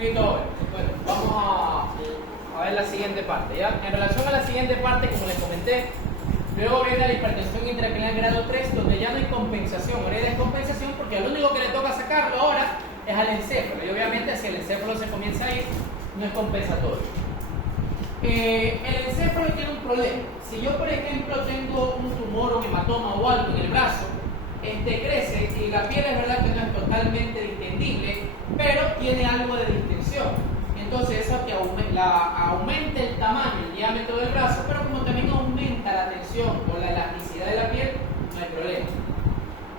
Listo, bueno, vamos a ver la siguiente parte, ¿ya? En relación a la siguiente parte, como les comenté, luego viene la hipertensión intracraneal grado 3, donde ya no hay compensación, ahora hay descompensación porque lo único que le toca sacarlo ahora es al encéfalo, y obviamente si el encéfalo se comienza a ir, no es compensatorio. El encéfalo tiene un problema. Si yo, por ejemplo, tengo un tumor, un hematoma o algo en el brazo, crece y la piel es verdad que no es totalmente distendible, pero tiene algo de distensión. Entonces eso que aumenta el tamaño, el diámetro del brazo, pero como también aumenta la tensión o la elasticidad de la piel, no hay problema.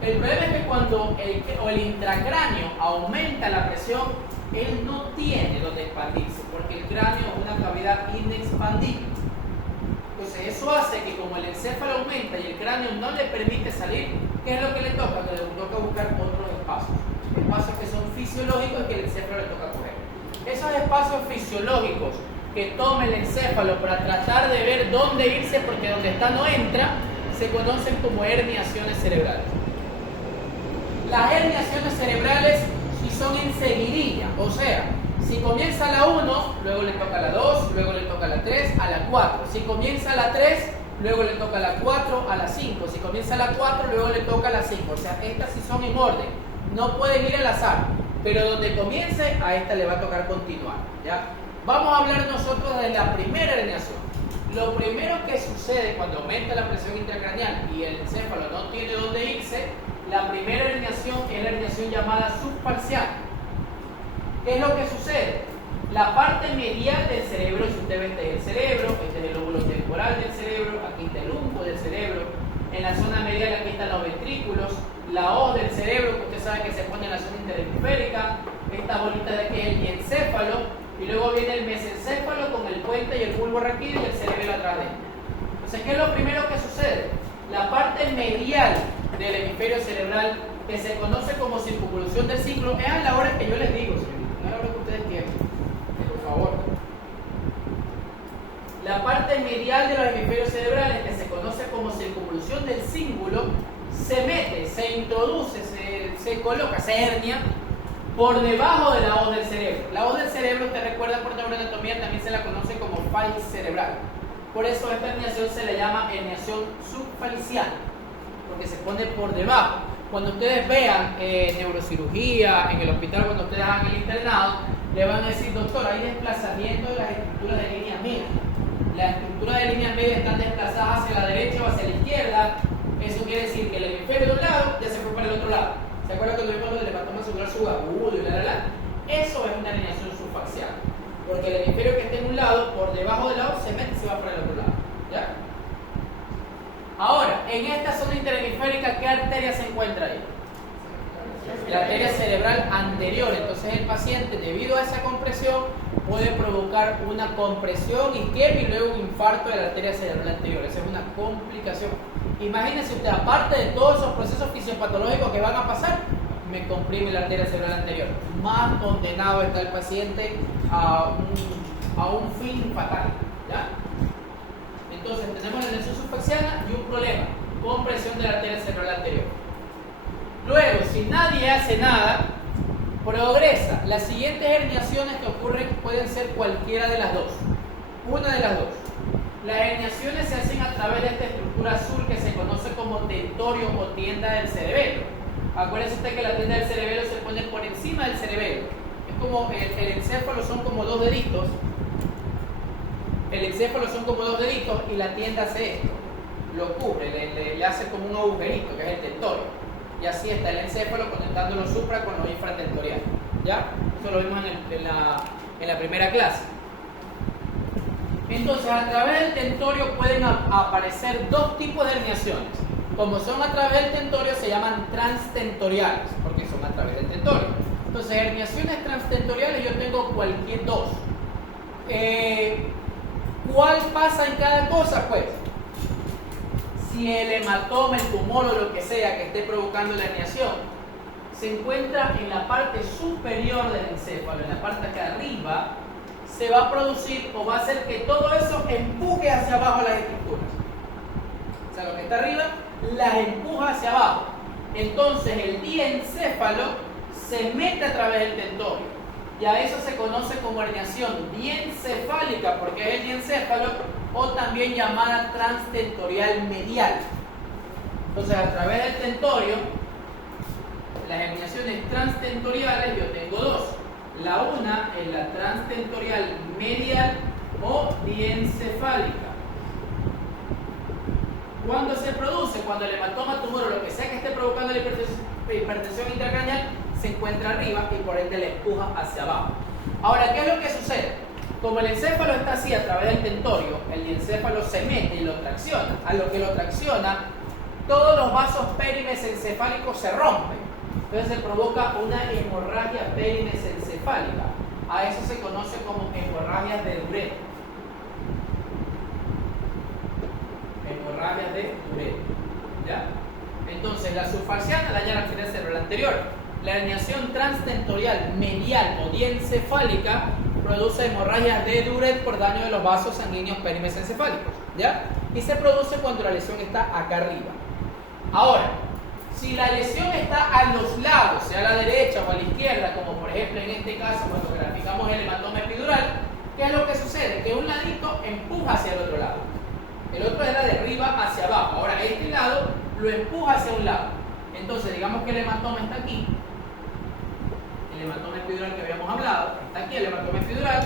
El problema es que cuando el intracráneo aumenta la presión, él no tiene donde expandirse, porque el cráneo es una cavidad inexpandible. Entonces eso hace que como el encéfalo aumenta y el cráneo no le permite salir, ¿qué es lo que le toca? Que le toca buscar otros espacios que son fisiológicos y que el encéfalo le toca coger. Esos espacios fisiológicos que toma el encéfalo para tratar de ver dónde irse, porque donde está no entra, se conocen como herniaciones cerebrales. Las herniaciones cerebrales si son en seguidilla, o sea, si comienza la 1, luego le toca la 2, luego le toca la 3, a la 4. Si comienza la 3, luego le toca la 4, a la 5. Si comienza la 4, luego le toca la 5. O sea, estas sí son en orden. No pueden ir al azar. Pero donde comience, a esta le va a tocar continuar, ¿ya? Vamos a hablar nosotros de la primera herniación. Lo primero que sucede cuando aumenta la presión intracraneal y el encéfalo no tiene dónde irse, la primera herniación es la herniación llamada subparcial. ¿Qué es lo que sucede? La parte medial del cerebro, si usted ve, este es el cerebro, este es el lóbulo temporal del cerebro, aquí está el humbo del cerebro, en la zona medial aquí están los ventrículos, la hoz del cerebro, que usted sabe que se pone en la zona interhemisférica, esta bolita de aquí es el encéfalo, y luego viene el mesencéfalo con el puente y el bulbo raquídeo y el cerebelo atrás de él. Entonces, ¿qué es lo primero que sucede? La parte medial del hemisferio cerebral, que se conoce como circunvolución del ciclo, es a la hora que yo les digo, señorita, no es a la hora que ustedes quieren, por favor. La parte medial de los hemisferios cerebrales, que se conoce como circunvolución del cíngulo, se mete, se introduce, se coloca, se hernia por debajo de la hoz del cerebro. La hoz del cerebro, usted recuerda por neuroanatomía, también se la conoce como falis cerebral. Por eso a esta herniación se le llama herniación subfalicial, porque se pone por debajo. Cuando ustedes vean neurocirugía en el hospital, cuando ustedes hagan el internado, le van a decir, doctor, hay desplazamiento de las estructuras de líneas medias. Las estructuras de líneas medias están desplazadas hacia la derecha o hacia la izquierda. Eso quiere decir que el hemisferio de un lado ya se fue para el otro lado. ¿Se acuerdan cuando vimos el hematoma celular subagudo y bla? Eso es una herniación subfacial. Porque el hemisferio que esté en un lado, por debajo del lado, se mete y se va para el otro lado. ¿Ya? Ahora, en esta zona interhemisférica, ¿qué arteria se encuentra ahí? La arteria cerebral anterior. Entonces el paciente, debido a esa compresión, puede provocar una compresión izquierda y luego un infarto de la arteria cerebral anterior. Esa es una complicación. Imagínense usted, aparte de todos esos procesos fisiopatológicos que van a pasar, me comprime la arteria cerebral anterior. Más condenado está el paciente a un fin fatal. ¿Ya? Entonces tenemos la herniación subfaciana y un problema, compresión de la arteria cerebral anterior. Luego, si nadie hace nada, progresa. Las siguientes herniaciones que ocurren pueden ser cualquiera de las dos. Una de las dos. Las herniaciones se hacen a través de esta estructura azul que se conoce como tentorio o tienda del cerebelo. Acuérdense usted que la tienda del cerebelo se pone por encima del cerebelo. Es como el encéfalo son como dos deditos. El encéfalo son como dos deditos y la tienda hace esto. Lo cubre, le hace como un agujerito que es el tentorio. Y así está el encéfalo conectando lo supra con lo infratentorial. ¿Ya? Eso lo vimos en la primera clase. Entonces, a través del tentorio pueden aparecer dos tipos de herniaciones. Como son a través del tentorio, se llaman transtentoriales, porque son a través del tentorio. Entonces, herniaciones transtentoriales yo tengo cualquier dos. ¿Cuál pasa en cada cosa? Pues, si el hematoma, el tumor o lo que sea que esté provocando la herniación se encuentra en la parte superior del encéfalo, en la parte acá arriba, se va a producir o va a hacer que todo eso empuje hacia abajo las estructuras. O sea, lo que está arriba las empuja hacia abajo. Entonces el diencéfalo se mete a través del tentorio y a eso se conoce como herniación diencefálica, porque es el diencéfalo, o también llamada transtentorial medial. Entonces, a través del tentorio, las herniaciones transtentoriales yo tengo dos. La una es la transtentorial medial o diencefálica. ¿Cuándo se produce? Cuando el hematoma tumor o lo que sea que esté provocando la hipertensión intracraneal se encuentra arriba y por ende le empuja hacia abajo. Ahora, ¿qué es lo que sucede? Como el encéfalo está así a través del tentorio, el diencéfalo se mete y lo tracciona. A lo que lo tracciona, todos los vasos perimesencefálicos se rompen. Entonces se provoca una hemorragia perimesencefálica. A eso se conoce como hemorragias de Duret. Hemorragias de Duret. ¿Ya? Entonces, la subfalciana, la ya la referencia a la anterior. La herniación transtentorial medial o diencefálica produce hemorragias de Duret por daño de los vasos sanguíneos perimesencefálicos, ¿ya? Y se produce cuando la lesión está acá arriba. Ahora, si la lesión está a los lados, sea a la derecha o a la izquierda, como por ejemplo en este caso cuando graficamos el hematoma epidural, ¿qué es lo que sucede? Que un ladito empuja hacia el otro lado. El otro es la de arriba hacia abajo. Ahora, este lado lo empuja hacia un lado. Entonces, digamos que el hematoma está aquí. El hematoma epidural que habíamos hablado, está aquí el hematoma epidural,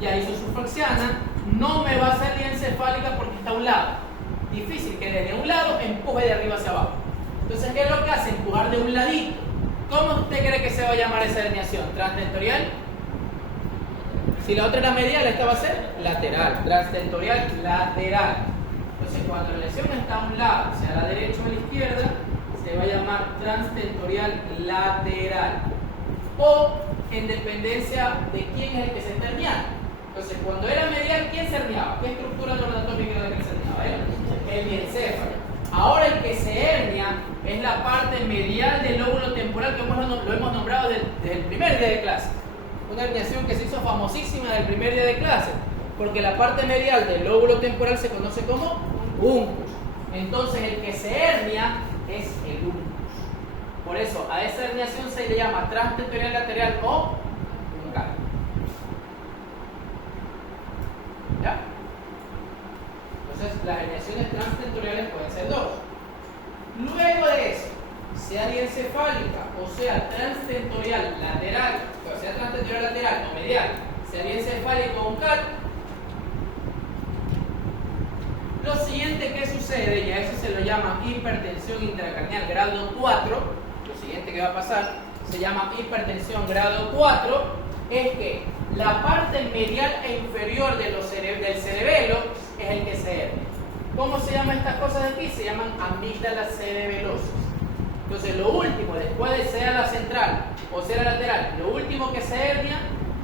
ya hizo subfalciana, no me va a ser diencefálica porque está a un lado. Difícil que desde un lado empuje de arriba hacia abajo. Entonces, ¿qué es lo que hace? Empujar de un ladito. ¿Cómo usted cree que se va a llamar esa herniación? ¿Transtentorial? Si la otra era medial, esta va a ser lateral. Transtentorial lateral. Entonces, cuando la lesión está a un lado, sea a la derecha o a la izquierda, se va a llamar transtentorial lateral. O en dependencia de quién es el que se está herniando. Entonces, cuando era medial, ¿quién se herniaba? ¿Qué estructura neuroanatómica era la que se herniaba? El diencéfalo. Ahora el que se hernia es la parte medial del lóbulo temporal que lo hemos nombrado desde el primer día de clase. Una herniación que se hizo famosísima del primer día de clase, porque la parte medial del lóbulo temporal se conoce como uncus. Entonces el que se hernia es el uncus. Por eso a esa herniación se le llama transtentorial lateral o uncal. ¿Ya? Entonces las herniaciones transtentoriales pueden ser dos. Luego de eso, sea diencefálica o sea transtentorial lateral, o sea transtentorial lateral o medial, sea diencefálica o uncal, lo siguiente que sucede, y a eso se lo llama hipertensión intracraneal grado 4, lo siguiente que va a pasar se llama hipertensión grado 4, es que la parte medial e inferior de del cerebelo es el que se hernia. ¿Cómo se llaman estas cosas de aquí? Se llaman amígdalas cerebelosas. Entonces lo último, después de sea la central o sea la lateral, lo último que se hernia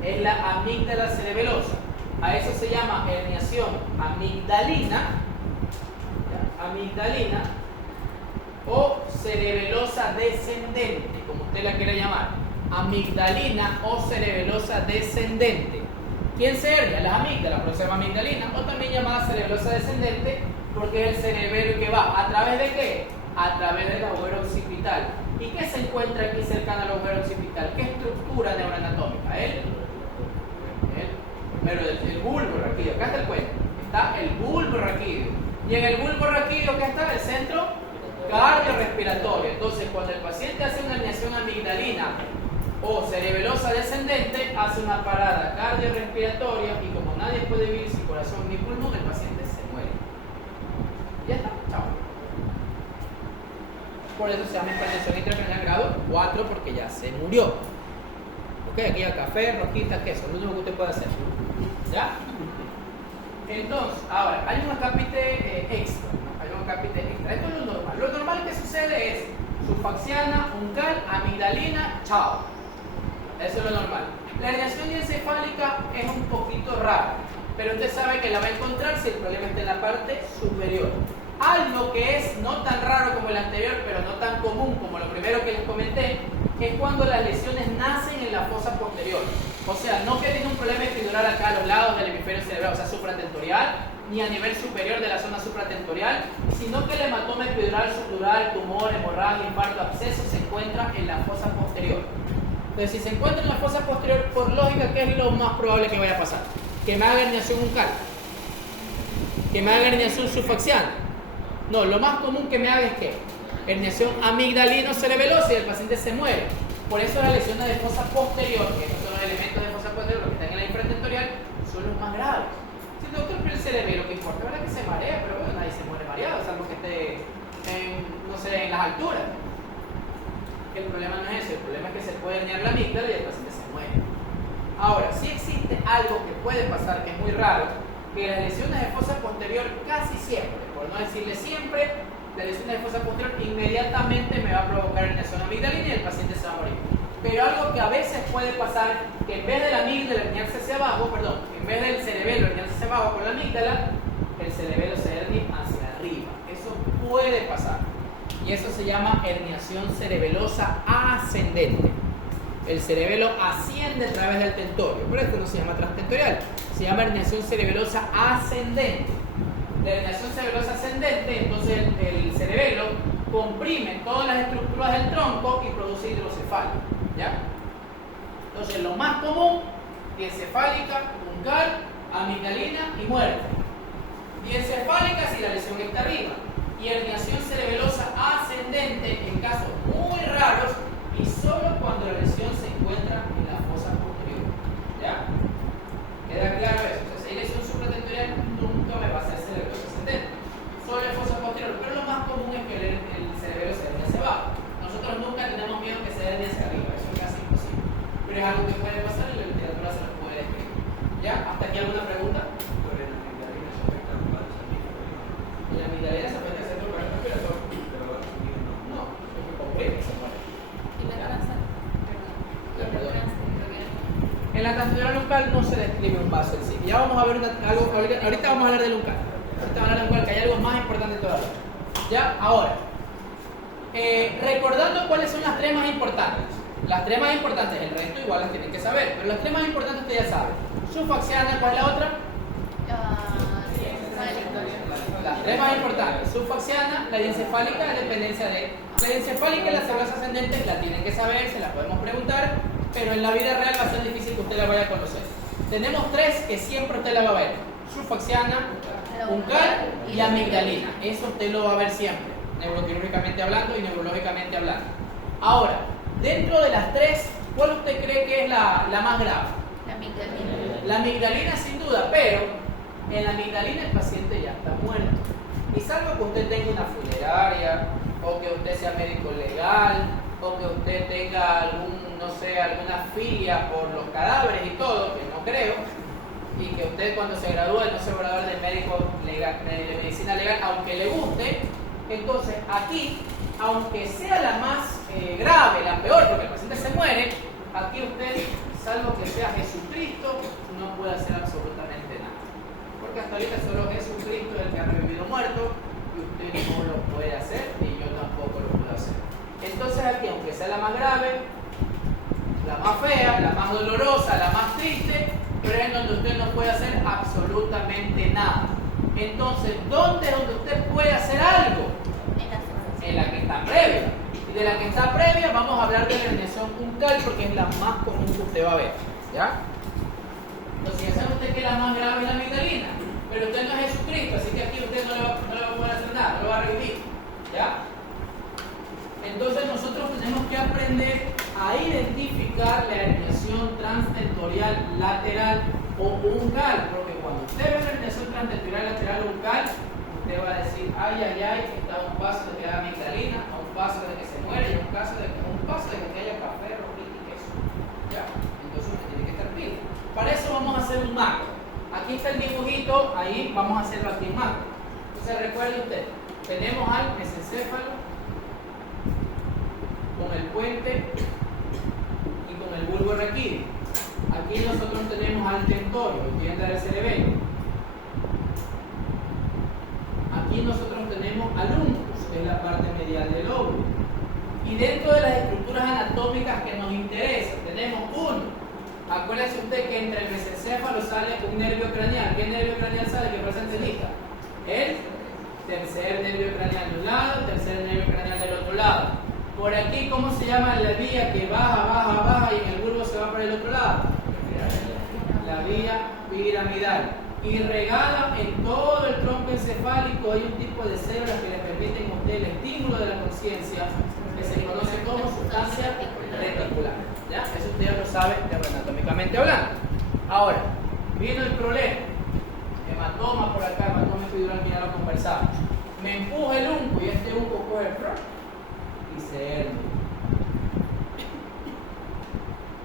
es la amígdala cerebelosa. A eso se llama herniación amigdalina, amigdalina o cerebelosa descendente, como usted la quiera llamar. Amigdalina o cerebelosa descendente. ¿Quién se hernia? Las amígdalas, por eso se llama amigdalina, o también llamada cerebelosa descendente, porque es el cerebelo que va ¿a través de qué? A través del agujero occipital. ¿Y qué se encuentra aquí cercano al agujero occipital? ¿Qué estructura neuroanatómica? El bulbo raquídeo. Acá está el cuello. Está el bulbo raquídeo. Y en el bulbo raquídeo, ¿qué está? El centro cardiorrespiratorio. Entonces, cuando el paciente hace una herniación amigdalina o cerebelosa descendente, hace una parada cardiorrespiratoria y como nadie puede vivir sin corazón ni pulmón, el paciente se muere. Ya está, chao. Por eso se llama hipertensión intracraneal grado 4, porque ya se murió. Ok, aquí hay café, rojita, queso, lo único que usted puede hacer. ¿Ya? Entonces, ahora, hay un acápite extra. Hay un acápite extra. Esto es lo normal. Lo normal que sucede es subfaxiana, uncal, amigdalina, chao. Eso es lo normal. La herniación diencefálica es un poquito rara, pero usted sabe que la va a encontrar si el problema está en la parte superior. Algo que es no tan raro como el anterior, pero no tan común como lo primero que les comenté, es cuando las lesiones nacen en la fosa posterior. O sea, no que tiene un problema epidural acá a los lados del hemisferio cerebral, o sea, supratentorial, ni a nivel superior de la zona supratentorial, sino que el hematoma epidural, subdural, tumor, hemorragia, infarto, absceso se encuentra en la fosa posterior. Entonces, si se encuentra en la fosa posterior, por lógica, ¿qué es lo más probable que vaya a pasar? Que me haga herniación uncal, que me haga herniación subfaciana. No, lo más común que me haga es que herniación amigdalino-cerebelosa y el paciente se muere. Por eso las lesiones de fosa posterior, que estos son los elementos de fosa posterior, los que están en la infratentorial, son los más graves. Si el doctor ve el cerebelo, que importa, ¿verdad? Que se marea, pero bueno, nadie se muere mareado, salvo que esté en las alturas. El problema no es eso, el problema es que se puede herniar la amígdala y el paciente se muere. Ahora, sí existe algo que puede pasar, que es muy raro, que las lesiones de fosa posterior casi siempre, por no decirle siempre, la lesión de fosa posterior inmediatamente me va a provocar herniación amigdalina y el paciente se va a morir. Pero algo que a veces puede pasar, que en vez de la amígdala herniarse hacia abajo, en vez del cerebelo herniarse hacia abajo con la amígdala, el cerebelo se hernia hacia arriba. Eso puede pasar. Y eso se llama herniación cerebelosa ascendente. El cerebelo asciende a través del tentorio, por esto no se llama transtentorial, se llama herniación cerebelosa ascendente. La herniación cerebelosa ascendente, entonces el cerebelo comprime todas las estructuras del tronco y produce hidrocefalia, ¿ya? Entonces lo más común, diencefálica, uncal, amigdalina y muerte. Diencefálica si la lesión está arriba, y herniación cerebelosa ascendente en casos muy raros y solo cuando la lesión se encuentra en la fosa posterior, ¿ya? ¿Queda claro eso? O sea, si hay lesión supratentorial nunca me va a ser cerebelosa ascendente, solo en fosa posterior, pero lo más común es que el cerebelo se hernie hacia abajo. Nosotros nunca tenemos miedo que se hernie hacia arriba, eso es casi imposible, pero es algo que puede pasar y la literatura se lo puede describir. ¿Ya? ¿Hasta aquí alguna pregunta? La amigdalina se afecta al centro respiratorio. No, porque comprime se muere. ¿Y la En la transtentorial uncal no se describe un vaso en sí. Ya vamos a ver algo, ahorita vamos a hablar del uncal. Ahorita vamos a hablar del uncal, que hay algo más importante todavía. Ya, ahora. Recordando cuáles son las tres más importantes. Las tres más importantes, el resto igual las tienen que saber, pero las tres más importantes ustedes ya saben. Subfaciana, ¿cuál es la otra? Las tres más importantes, subfaciana, la diencefálica, la dependencia de... La diencefálica y la cerebelosa ascendente la tienen que saber, se las podemos preguntar, pero en la vida real va a ser difícil que usted la vaya a conocer. Tenemos tres que siempre usted la va a ver: subfaciana, uncal y amigdalina. Eso usted lo va a ver siempre, neuroquirúrgicamente hablando y neurológicamente hablando. Ahora, dentro de las tres, ¿cuál usted cree que es la más grave? La amigdalina. La amigdalina sin duda, pero en la amigdalina el paciente ya está muerto. Y salvo que usted tenga una funeraria, o que usted sea médico legal, o que usted tenga alguna filia por los cadáveres y todo, que no creo, y que usted cuando se gradúe no se va a graduar de médico legal, de medicina legal, aunque le guste, entonces aquí, aunque sea la más grave, la peor, porque el paciente se muere, aquí usted, salvo que sea Jesucristo, no puede hacer absolutamente nada. Porque hasta ahorita solo Jesucristo es el que ha revivido muerto y usted no lo puede hacer y yo tampoco lo puedo hacer. Entonces aquí, aunque sea la más grave, la más fea, la más dolorosa, la más triste, pero es donde usted no puede hacer absolutamente nada. Entonces, ¿dónde es donde usted puede hacer algo? En la que está previa. Y de la que está previa vamos a hablar de la herniación uncal porque es la más común que usted va a ver, ¿ya? Entonces ya sabe usted que la más grave es la amigdalina, pero usted no es Jesucristo, así que aquí usted no le va a poder hacer nada, no lo va a revivir, ¿ya? Entonces nosotros tenemos que aprender a identificar la herniación transtentorial lateral o uncal, porque cuando usted ve la herniación transtentorial lateral o uncal, usted va a decir, ay, está a un paso de que haya amigdalina, a un paso de que se muera y a un paso de que haya café, rojito y queso, ¿ya? Entonces usted tiene que estar pila. Para eso vamos a hacer un macro. Aquí está el dibujito, ahí vamos a hacerlo aquí en macro. Entonces recuerde usted, tenemos al mesencéfalo con el puente y con el bulbo raquídeo. Aquí nosotros tenemos al tentorio, tienda del cerebelo. Aquí nosotros tenemos al uncus, que es la parte medial del óvulo. Y dentro de las estructuras anatómicas que nos interesan, tenemos uno. Acuérdese usted que entre el mesencéfalo sale un nervio craneal. ¿Qué nervio craneal sale? Que presente lista. El tercer nervio craneal de un lado, tercer nervio craneal del otro lado. Por aquí, ¿cómo se llama la vía que baja y en el bulbo se va para el otro lado? La vía piramidal. Irregada en todo el tronco encefálico hay un tipo de células que le permiten a usted el estímulo de la conciencia, que se conoce como sustancia reticular. ¿Ya? Eso usted ya lo sabe anatómicamente hablando. Ahora, vino el problema. Hematoma por acá, hematoma epidural, que ya lo conversamos. Me empuja el unco y este unco coge el pro y se hernia.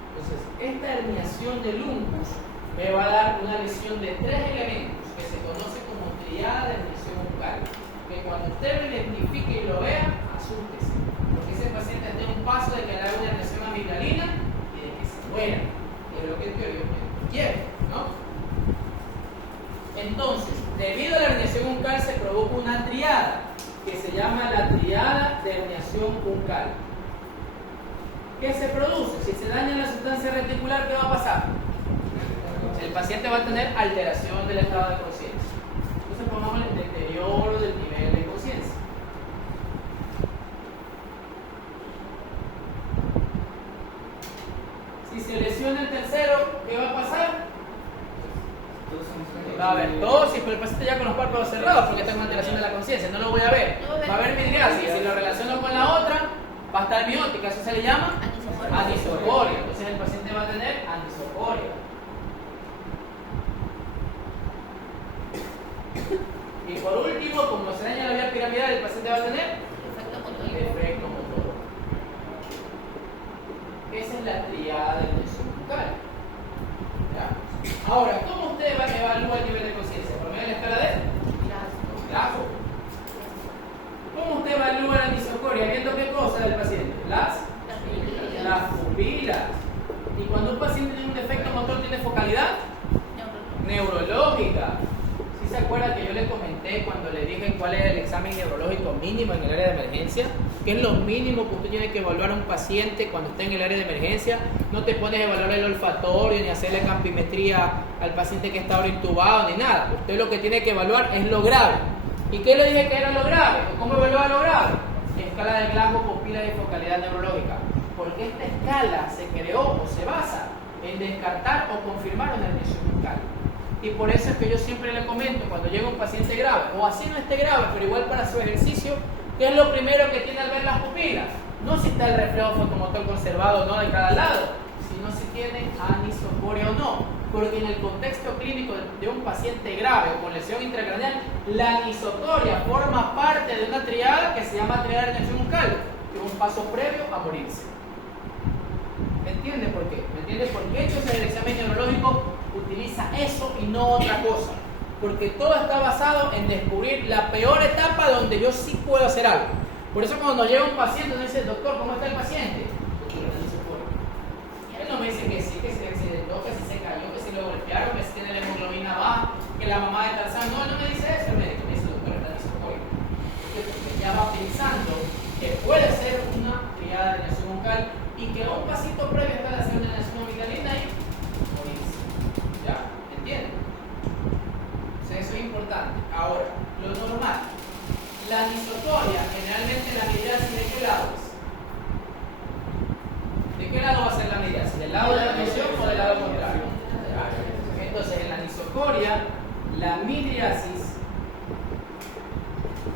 Entonces, esta herniación del uncus me va a dar una lesión de 3 elementos que se conoce como triada de herniación uncal. Que cuando usted lo identifique y lo vea, asústese. Porque ese paciente está en un paso de que le haga una herniación amigdalina y de que se muera. Y es lo que en teoría quiere, ¿no? Entonces, debido a la herniación uncal se provoca una triada que se llama la triada de herniación uncal. ¿Qué se produce? Si se daña la sustancia reticular, ¿qué va a pasar? El paciente va a tener alteración del estado de conciencia. Entonces pongamos el deterioro del nivel de conciencia. Si se lesiona el tercero, ¿qué va a pasar? Va a haber tosis, pero el paciente ya con los párpados cerrados porque está en alteración de la conciencia, no lo voy a ver. Va a haber midriasis, si lo relaciono con la otra, va a estar miótica, eso se le llama anisocoria. Entonces el paciente va a tener anisocoria. Y por último, como se daña la vía piramidal, el paciente va a tener defecto motor. Esa es la triada del lesión bucal. Ahora, ¿cómo usted evalúa el nivel de conciencia? ¿Por medio de la escala de Glasgow? ¿Cómo usted evalúa la anisocoria? ¿Viendo qué cosa del paciente? Las pupilas. Y cuando un paciente tiene un defecto motor, ¿tiene focalidad? Neurológica. ¿Sí se acuerda que yo le comenté cuando le dije cuál es el examen neurológico mínimo en el área de emergencia? ¿Qué es lo mínimo que usted tiene que evaluar a un paciente cuando esté en el área de emergencia? No te pones a evaluar el olfatorio, ni hacerle campimetría al paciente que está ahora intubado, ni nada. Usted lo que tiene que evaluar es lo grave. ¿Y qué le dije que era lo grave? ¿Cómo evaluaba lo grave? Escala de Glasgow, pupilas y focalidad neurológica. Porque esta escala se creó o se basa en descartar o confirmar una herniación bucal. Y por eso es que yo siempre le comento cuando llega un paciente grave, o así no esté grave, pero igual para su ejercicio, ¿qué es lo primero que tiene al ver las pupilas? No si está el reflejo fotomotor conservado o no de cada lado, sino si tiene anisocoria o no. Porque en el contexto clínico de un paciente grave o con lesión intracraneal, la anisocoria forma parte de una triada que se llama triada de herniación bucal, que es un paso previo a morirse. ¿Me entiende por qué? ¿Me entiende por qué? Entonces el examen neurológico utiliza eso y no otra cosa. Porque todo está basado en descubrir la peor etapa donde yo sí puedo hacer algo. Por eso cuando llega un paciente, uno dice, doctor, ¿cómo está el paciente? Él no me dice que sí, que se accidentó, que si se cayó, que si lo golpearon, que si tiene la hemoglobina baja, que la mamá de Tarzán. No, él no me dice eso, el médico me dice, doctor, está anisocoria. Porque ya va pensando que puede ser una triada de herniación bucal y que un pasito previo está la hacer una herniación amigdalina y morirse. ¿Ya? ¿Entienden? Entonces eso es importante. Ahora, lo normal. La anisocoria, generalmente la midriasis, ¿de qué lado es? ¿De qué lado va a ser la midriasis? ¿Del lado de la herniación o del lado contrario? Entonces, en la anisocoria, la midriasis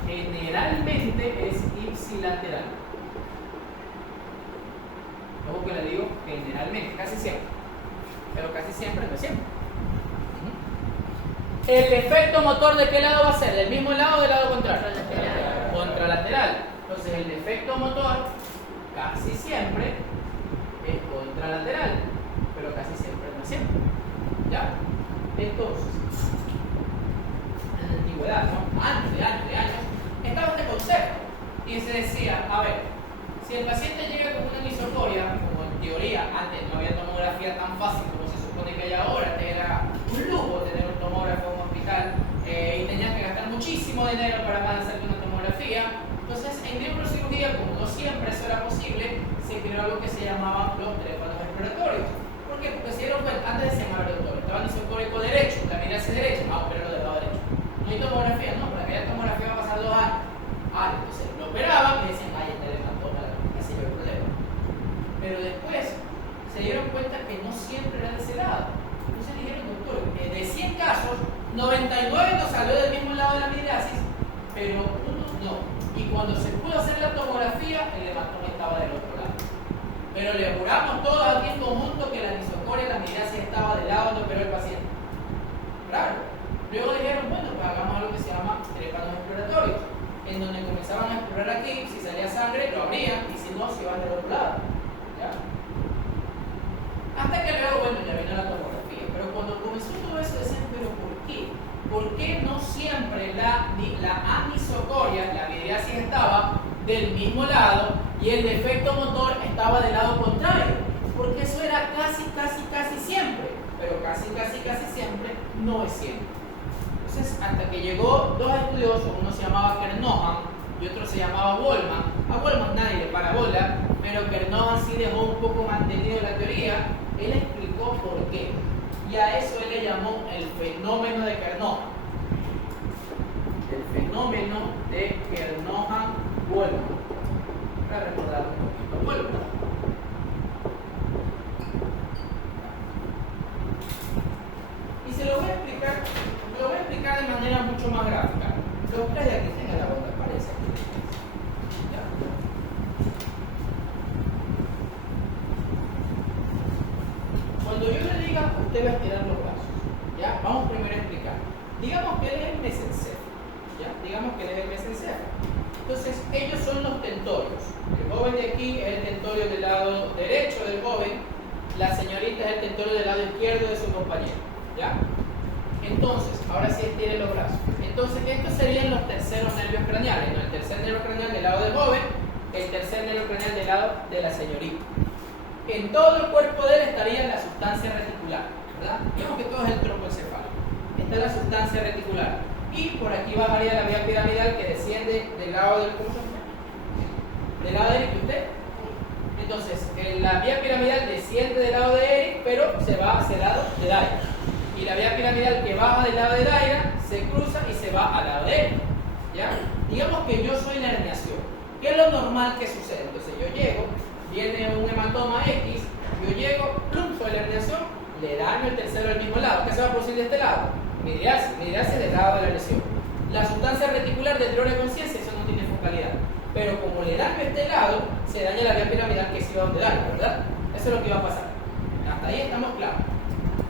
generalmente es ipsilateral. Ojo que le digo generalmente, casi siempre. Pero casi siempre, no siempre. ¿El efecto motor de qué lado va a ser? ¿Del mismo lado o del lado contrario? Contralateral. Entonces el efecto motor casi siempre es contralateral, pero casi siempre no siempre. ¿Ya? Entonces, en la antigüedad, ¿no? Antes de años, estaba este concepto y se decía, a ver, si el paciente llega con una anisocoria, como en teoría antes no había tomografía tan fácil como se supone que hay ahora, era un lujo tener un tomógrafo en un hospital y tenías que gastar muchísimo dinero para hacerte una tomografía. Entonces, en neurocirugía, como no siempre eso era posible, se creó algo que se llamaba los teléfonos exploratorios. ¿Por qué? Porque se dieron cuenta, antes decían, a ver, doctor, estaba anisocórico derecho, la midriasis derecha, vamos a operarlo del lado derecho. No hay tomografía, no, para que haya tomografía va a pasar 2 años. Entonces lo operaban y decían, ay, este hematoma, así 99 nos salió del mismo lado de la midriasis, pero uno no. Y cuando se pudo hacer la tomografía, el hematoma estaba del otro lado. Pero le juramos todos aquí en conjunto que la anisocoria y la midriasis estaba del lado donde operó el paciente. Claro. Luego dijeron, bueno, pues hagamos algo que se llama trépanos exploratorios, en donde comenzaban a explorar aquí, si salía sangre, lo abrían, y si no, se iban del otro lado. ¿Ya? Hasta que luego, bueno, ya vino la tomografía. Pero cuando comenzó todo eso, decían, ¿pero por qué? ¿Por qué no siempre la anisocoria, la midriasis, estaba del mismo lado y el defecto motor estaba del lado contrario? Porque eso era casi siempre, pero casi siempre no es siempre. Entonces, hasta que llegó dos estudiosos, uno se llamaba Kernoghan y otro se llamaba Wollman. A Wollman nadie le para bola, pero Kernoghan sí dejó un poco mantenido la teoría. Él explicó por qué. Y a eso él le llamó el fenómeno de Kernoghan. El fenómeno de Kernoghan-Wollman. Para recordar un poquito. Wollman. Y se lo voy a explicar de manera mucho más gráfica. Los tres de aquí tengan la bota, parece. ¿Ya? Cuando yo le diga, usted va a estirar los brazos. ¿Ya? Vamos primero a explicar. Digamos que él es el mesencéfalo. ¿Ya? Digamos que él es el mesencéfalo. Entonces, ellos son los tentorios. El joven de aquí es el tentorio del lado derecho del joven. La señorita es el tentorio del lado izquierdo de su compañero. ¿Ya? Entonces, ahora sí estire los brazos. Entonces, estos serían los terceros nervios craneales, ¿no? El tercer nervio craneal del lado del joven, el tercer nervio craneal del lado de la señorita. En todo el cuerpo de él estaría la sustancia reticular, ¿verdad? Digamos que todo es el troncoencefálico. Está la sustancia reticular. Y por aquí bajaría la vía piramidal que desciende del lado del... ¿Cómo se llama? Del lado de Eric, ¿usted? Entonces, la vía piramidal desciende del lado de Eric, pero se va hacia el lado de Daira. Y la vía piramidal que baja del lado de Daira se cruza y se va al lado de Eric. ¿Ya? Digamos que yo soy la herniación. ¿Qué es lo normal que sucede? Entonces yo llego, viene un hematoma X, yo llego, plum, soy la herniación, le daño el tercero del mismo lado. ¿Qué se va a producir de este lado? Midriasis del lado de la lesión. La sustancia reticular deteriora de conciencia, eso no tiene focalidad. Pero como le daño este lado, se daña la vía piramidal que se iba donde daño, ¿verdad? Eso es lo que iba a pasar. Hasta ahí estamos claros.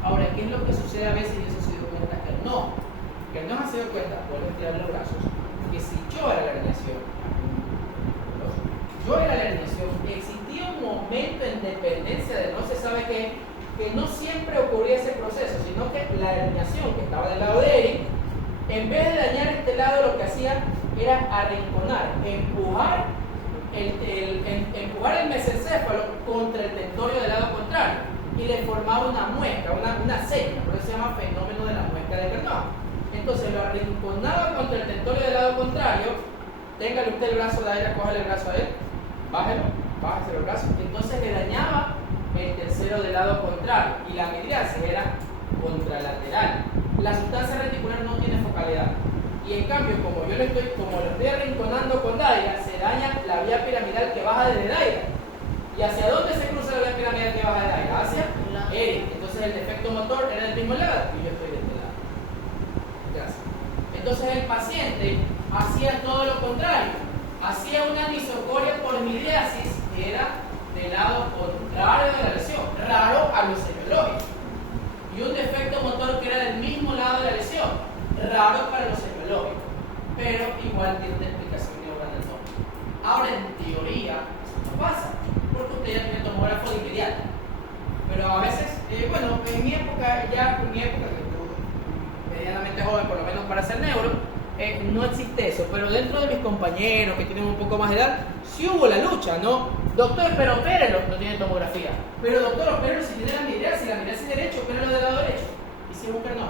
Ahora, ¿qué es lo que sucede a veces? Y eso se dio cuenta que no se dio cuenta, vuelve a estirar los brazos, que si yo era la herniación, existía un momento en dependencia de no se sabe qué, que no siempre ocurría ese proceso, sino que la herniación que estaba del lado de Eric, en vez de dañar este lado, lo que hacía era arrinconar, empujar el mesencéfalo contra el tentorio del lado contrario y le formaba una muesca, una seña, por eso se llama fenómeno de la muesca de Kernoghan. Entonces lo arrinconaba contra el tentorio del lado contrario. Téngale usted el brazo de Daira, cójale el brazo a él, bájese el brazo. Entonces le dañaba el tercero del lado contrario y la midriasis era contralateral. La sustancia reticular no tiene focalidad. Y en cambio, como lo estoy arrinconando con Daira, se daña la vía piramidal que baja desde Daira. ¿Y hacia dónde se cruza la vía piramidal que baja de Daira? Hacia Eric. Entonces el defecto motor era del mismo lado y yo estoy de este lado. Gracias. Entonces el paciente hacía todo lo contrario. Hacía una anisocoria por midriasis que era del lado contrario de la lesión, raro a los semiológicos. Y un defecto motor que era del mismo lado de la lesión, raro para los semiológicos. Pero igual tiene una explicación neuroanatómica. Ahora, en teoría, eso no pasa, porque usted ya tiene tomógrafo de inmediato. Pero a veces, bueno, en mi época, que estuve medianamente joven, por lo menos para ser neuro, no existe eso. Pero dentro de mis compañeros que tienen un poco más de edad, sí hubo la lucha, ¿no? Doctor, pero opérelo, no tiene tomografía. Pero doctor, opérelo si tiene la midriasis derecho, opérelo del lado derecho. Y si busca no.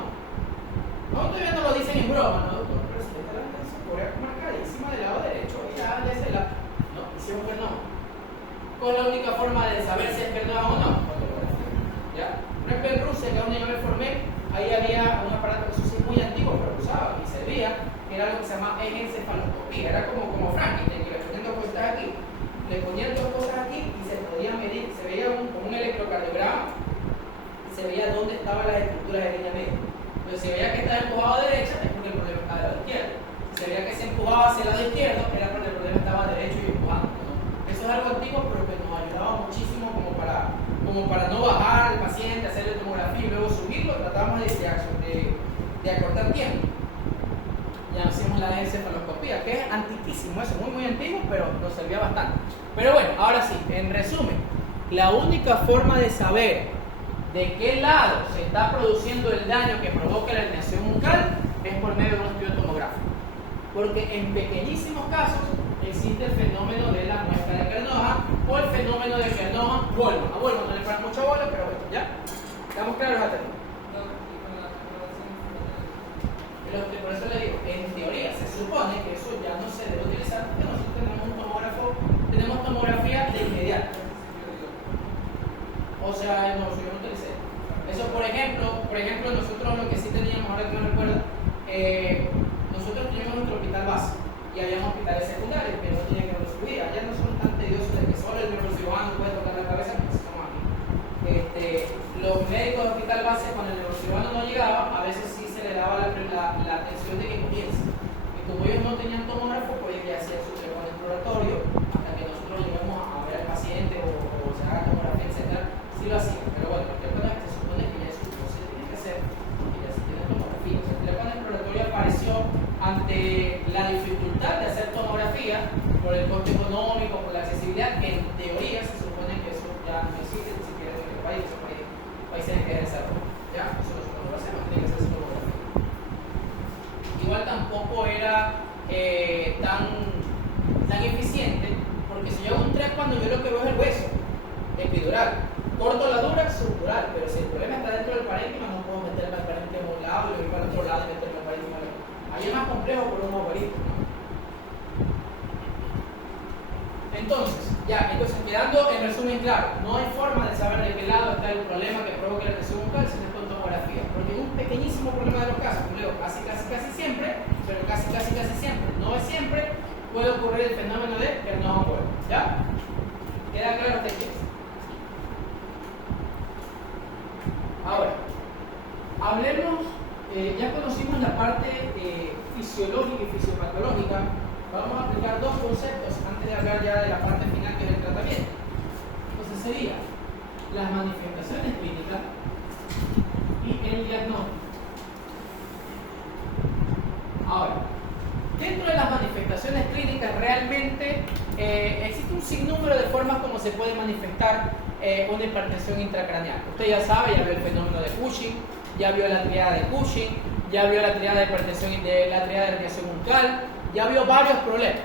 No, todavía no lo dicen en broma, ¿no, doctor? Pero si tiene la anisocoria marcadísima del lado derecho, ya de ese lado. No, y si busca no. ¿Cuál es la única forma de saber si es Kernoghan o no? ¿Ya? Por ejemplo, en Rusia, que es donde yo me formé, ahí había un aparato que eso sí es muy antiguo, pero usaba y servía, que era lo que se llama ejencefaloscopía. Era como Frankenstein, que le ponían dos cosas aquí, le ponían dos cosas aquí y se podía medir, se veía como un electrocardiograma y se veía dónde estaban las estructuras de línea media. Entonces, si veía que estaba empujado a derecha, es porque el problema estaba de la izquierda. Si veía que se empujaba hacia el lado izquierdo, era porque el problema estaba derecho y empujando, ¿no? Eso es algo antiguo, pero que nos ayudaba muchísimo como para no bajar al paciente, hacerle tomografía y luego subirlo. Tratábamos de acortar tiempo. Ya hacíamos la encefaloscopía, que es antiquísimo eso, muy antiguo, pero nos servía bastante. Pero bueno, ahora sí, en resumen, la única forma de saber de qué lado se está produciendo el daño que provoca la herniación bucal es por medio de un estudio tomográfico. Porque en pequeñísimos casos existe el fenómeno de la muesca de Kernohan o el fenómeno de Kernohan-Wolman. A Wolman no le paran mucha bola, pero bueno, ¿ya? ¿Estamos claros hasta aquí? Por eso le digo, en teoría se supone que eso ya no se debe utilizar porque nosotros tenemos tomografía de inmediato. O sea, no, yo no utilicé. Eso, por ejemplo, nosotros lo que sí teníamos, ahora que no recuerdo, nosotros teníamos nuestro hospital base y había hospitales secundarios que no tenían neurocirugía. Allá no son tan tediosos de que solo el neurocirujano puede tocar la cabeza, porque somos aquí. Los médicos de hospital base, cuando el neurocirujano no llegaba, a veces sí se le daba la atención de que comience. Y como ellos no tenían tomógrafo, pues ya hacían su teléfono exploratorio hasta que nosotros lleguemos a ver al paciente o se haga tomografía, etc. Sí lo hacían, pero bueno, cualquier cosa que se supone que ya eso no se tiene que hacer porque ya se tiene tomografía. O sea, el teléfono exploratorio apareció ante la dificultad de hacer tomografía por el coste económico, por la accesibilidad, que en teoría se supone que eso ya no existe ni siquiera en nuestro país, esos países en que es desarrollo. Ya, eso nosotros no lo hacemos, tiene que hacer su tomografía. Igual tampoco era tan eficiente, porque si yo hago un TREP cuando yo lo que veo es el hueso epidural, corto la dura, subdural, pero si el problema está dentro del parénquima, no puedo meterme al parénquima a un lado y voy para el otro lado y meterme al parénquima al otro. Ahí es más complejo por un algoritmo, ¿no? Entonces, quedando en resumen claro, no hay forma de saber de qué lado está el problema que provoca la herniación bucal si no es con tomografía, porque es un pequeñísimo problema de los casos, como digo, casi siempre, pero casi siempre, no es siempre, puede ocurrir el fenómeno de Kernohan-Wolman. ¿Ya? ¿Queda claro hasta aquí? Ahora, hablemos, ya conocimos la parte fisiológica y fisiopatológica. Vamos a aplicar dos conceptos antes de hablar ya de la parte final que es el tratamiento. Entonces sería las manifestaciones clínicas y el diagnóstico. Ahora, dentro de las manifestaciones clínicas realmente existe un sinnúmero de formas como se puede manifestar una hipertensión intracraneal. Usted ya sabe, ya vio el fenómeno de Cushing, ya vio la triada de Cushing, ya vio la triada de hipertensión y la triada de herniación bucal, ya vio varios problemas.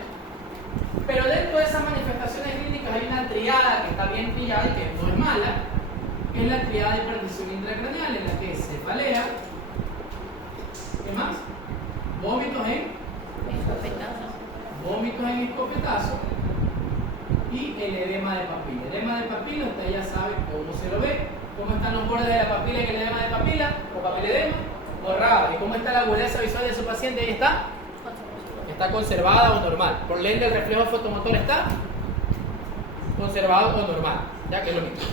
Pero dentro de esas manifestaciones clínicas hay una triada que está bien pillada y que no es mala, que es la triada de hipertensión intracraneal, en la que es cefalea, ¿qué más? Vómitos en escopetazo y el edema de papila. El edema de papila, usted ya sabe cómo se lo ve, cómo están los bordes de la papila en el edema de papila, o papiledema, borrado. ¿Y cómo está la agudeza visual de su paciente? Ahí está. Está conservada o normal. Por lente el reflejo fotomotor está conservado o normal. Ya que es lo mismo.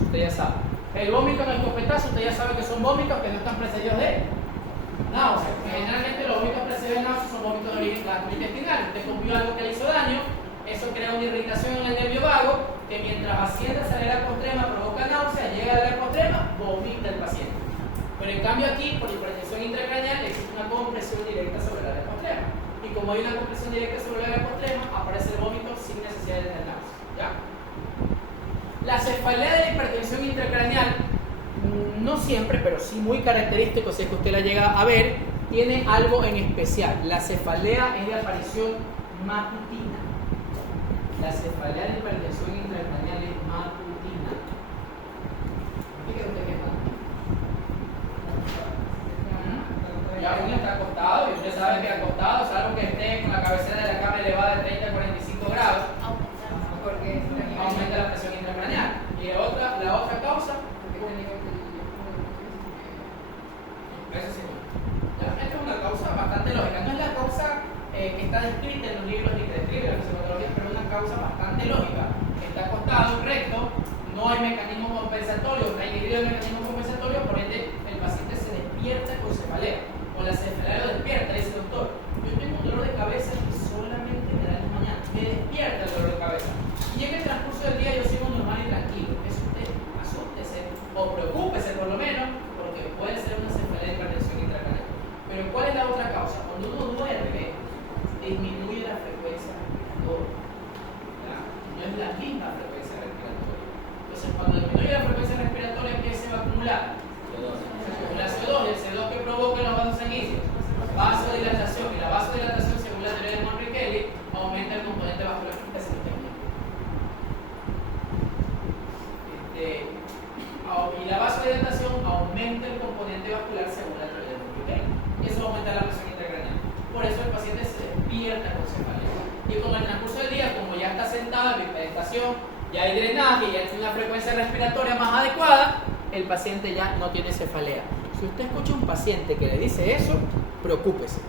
Usted ya sabe. El vómito en el escopetazo, usted ya sabe que son vómitos que no están precedidos de náuseas. Generalmente los vómitos precedidos de náuseas son vómitos de origen gastrointestinal. Usted comió algo que le hizo daño, eso crea una irritación en el nervio vago que mientras asciende hacia la hipotrema provoca náusea, llega a la hipotrema, vomita el paciente. Pero en cambio aquí, por hipertensión intracraneal, existe una compresión directa sobre la hipotrema. Y como hay una compresión directa sobre la hipotrema, aparece el vómito sin necesidad de tener náusea. ¿Ya? La cefalea de la hipertensión intracraneal, no siempre, pero sí muy característico, si es que usted la llega a ver, tiene algo en especial. La cefalea es de aparición matutina. La cefalea de hipertensión intracraneal es matutina. ¿Qué quiere usted que está? Ya uno está acostado y usted sabe que acostado, salvo que esté con la cabecera de la cama elevada de 30 a 45 grados, porque aumenta la presión intracraneal. Y la otra causa, eso sí, esta es una causa bastante lógica. No es la causa que está descrita en los libros ni que describe la fisiopatología, pero es una causa bastante lógica. Está acostado, recto, no hay mecanismo compensatorio, está inhibido el mecanismo compensatorio, por ende el paciente se despierta Según la CO2, el CO2 que provoca los vasos sanguíneos, vasodilatación, y la vasodilatación, según la teoría de Monroe-Kelly, aumenta el componente vascular. Y la vasodilatación aumenta el componente vascular según la teoría de Monroe-Kelly. Y eso aumenta la presión intracraneal. Por eso el paciente se despierta con cefalea. Y como en el transcurso del día, como ya está sentado en bipedestación, ya hay drenaje, ya tiene una frecuencia respiratoria más adecuada, el paciente ya no tiene cefalea. Si usted escucha a un paciente que le dice eso, preocúpese.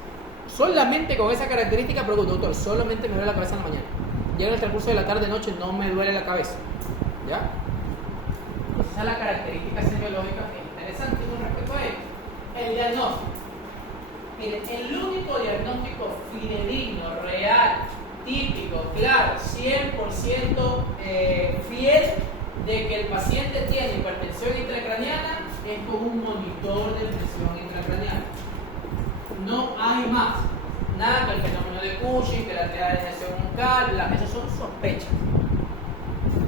Solamente con esa característica, pero doctor, solamente me duele la cabeza en la mañana. Ya en el transcurso de la tarde noche no me duele la cabeza. ¿Ya? Pues esa es la característica semiológica que es interesante con respecto a ello. El diagnóstico. Miren, el único diagnóstico fidedigno, real, típico, claro, 100% fiel de que el paciente tiene hipertensión intracraneana es con un monitor de presión intracraneana. No hay más. Nada que el fenómeno de Cushing, que la triada de inyección bucal, esas son sospechas,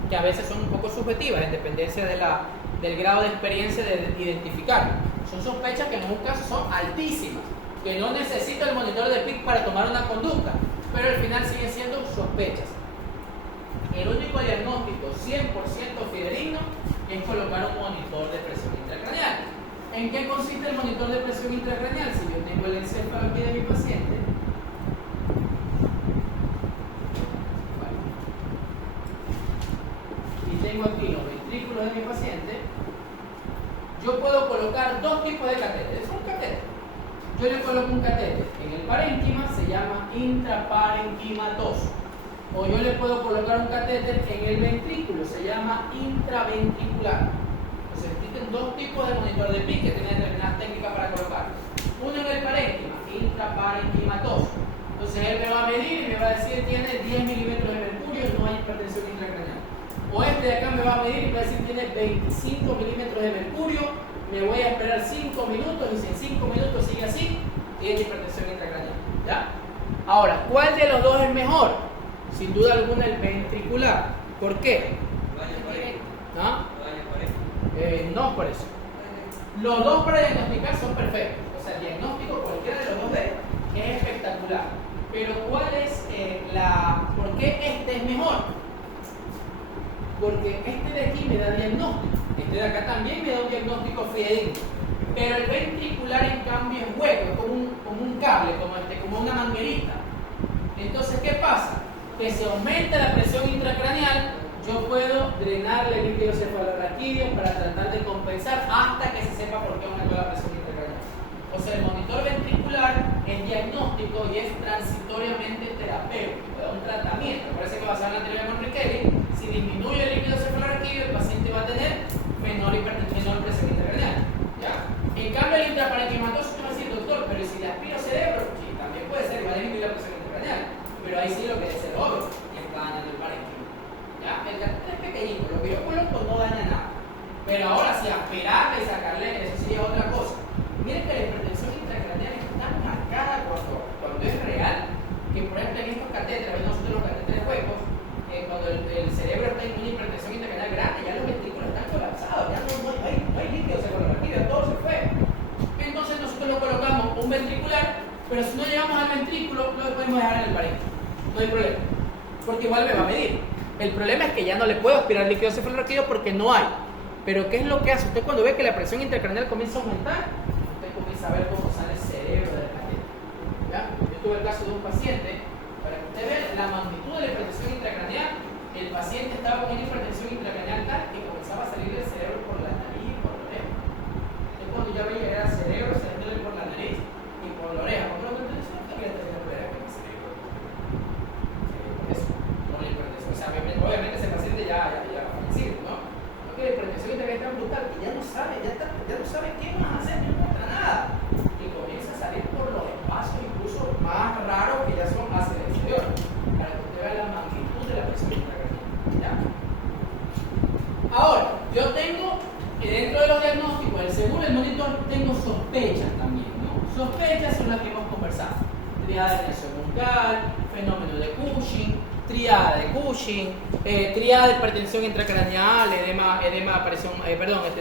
que a veces son un poco subjetivas en dependencia del grado de experiencia de identificar. Son sospechas que en un caso son altísimas, que no necesita el monitor de PIC para tomar una conducta, pero al final siguen siendo sospechas. El único diagnóstico 100% fidedigno es colocar un monitor de presión intracraneal. ¿En qué consiste el monitor de presión intracraneal? Si yo tengo el encéfalo aquí de mi paciente, y tengo aquí los ventrículos de mi paciente, yo puedo colocar dos tipos de catéteres. Es un catéter. Yo le coloco un catéter en el parénquima, se llama intraparenquimatoso. O yo le puedo colocar un catéter en el ventrículo, se llama intraventricular. Entonces existen dos tipos de monitor de PIC que tienen determinadas técnicas para colocar. Uno en el parénquima, intraparenquimatoso. Entonces él me va a medir y me va a decir tiene 10 milímetros de mercurio y no hay hipertensión intracraneal. O este de acá me va a medir y me va a decir tiene 25 milímetros de mercurio, me voy a esperar 5 minutos y si en 5 minutos sigue así, tiene hipertensión intracraneal. ¿Ya? Ahora, ¿cuál de los dos es mejor? Sin duda alguna el ventricular. ¿Por qué? ¿No? No es por eso. Los dos para diagnosticar son perfectos. O sea, el diagnóstico, cualquiera de los dos es espectacular. Pero ¿cuál es por qué este es mejor? Porque este de aquí me da diagnóstico. Este de acá también me da un diagnóstico fidedigno. Pero el ventricular en cambio es hueco, es como un cable, como una manguerita. Entonces, ¿qué pasa? Que si aumenta la presión intracraneal, yo puedo drenarle el líquido cefalorraquídeo para tratar de compensar hasta que se sepa por qué aumentó la presión intracraneal. O sea, el monitor ventricular es diagnóstico y es transitoriamente terapéutico, da un tratamiento. Parece que basado en la teoría de Monroe-Kelly, si disminuye el líquido cefalorraquídeo, el paciente va a tener menor presión intracraneal. ¿Ya? En cambio, el intraparenquimatoso, me va a decir, doctor, pero si le aspiro cerebro, sí, también puede ser, va a disminuir la presión intracraneal. Pero ahí sí lo que es el obvio, y está dañando el parénquima. ¿Ya? El catéter es pequeñito, lo que yo coloco no daña nada. Pero ahora sí, aspirarle y sacarle, eso sí es otra cosa. Miren que la hipertensión intracraneal es tan marcada cuando es real, que por ejemplo en estos catéteres, nosotros los catéteres huecos, cuando el cerebro está en una hipertensión intracraneal grande, ya los ventrículos están colapsados, ya no hay líquido cefalorraquídeo, todo se fue. Entonces nosotros lo colocamos un ventricular, pero si no llegamos al ventrículo, lo podemos dejar en el parénquima. No hay problema, porque igual me va a medir. El problema es que ya no le puedo aspirar líquido cefalorraquídeo porque no hay. Pero ¿qué es lo que hace? Usted cuando ve que la presión intracraneal comienza a aumentar, usted comienza a ver cómo sale el cerebro del catéter. ¿Ya? Yo tuve el caso de un paciente, para que usted vea la magnitud de la hipertensión intracraneal, el paciente estaba con una hipertensión intracraneal tal que comenzaba a salir del cerebro por la nariz y por la oreja. Entonces cuando ya veía que era el cerebro, saliéndole por la nariz y por la oreja, porque la hipertensión no quería tener por el cerebro. Eso, no la hipertensión. O sea, obviamente ese paciente ya va a fallecido, ¿no? Porque la hipertensión intracraneal es tan brutal que ya no sabe qué más hacer, no encuentra nada. Y comienza a salir por los espacios incluso más raros que ya son hacia el exterior, para que usted vea la magnitud de la presión intracraneal. ¿Ya? Ahora, yo tengo que dentro de los diagnósticos del seguro del monitor tengo sospechas también, ¿no? Sospechas son las que hemos conversado. Triada de inyección bucal, fenómeno de Cushing, tríada de Cushing, tríada de hipertensión intracraneal, edema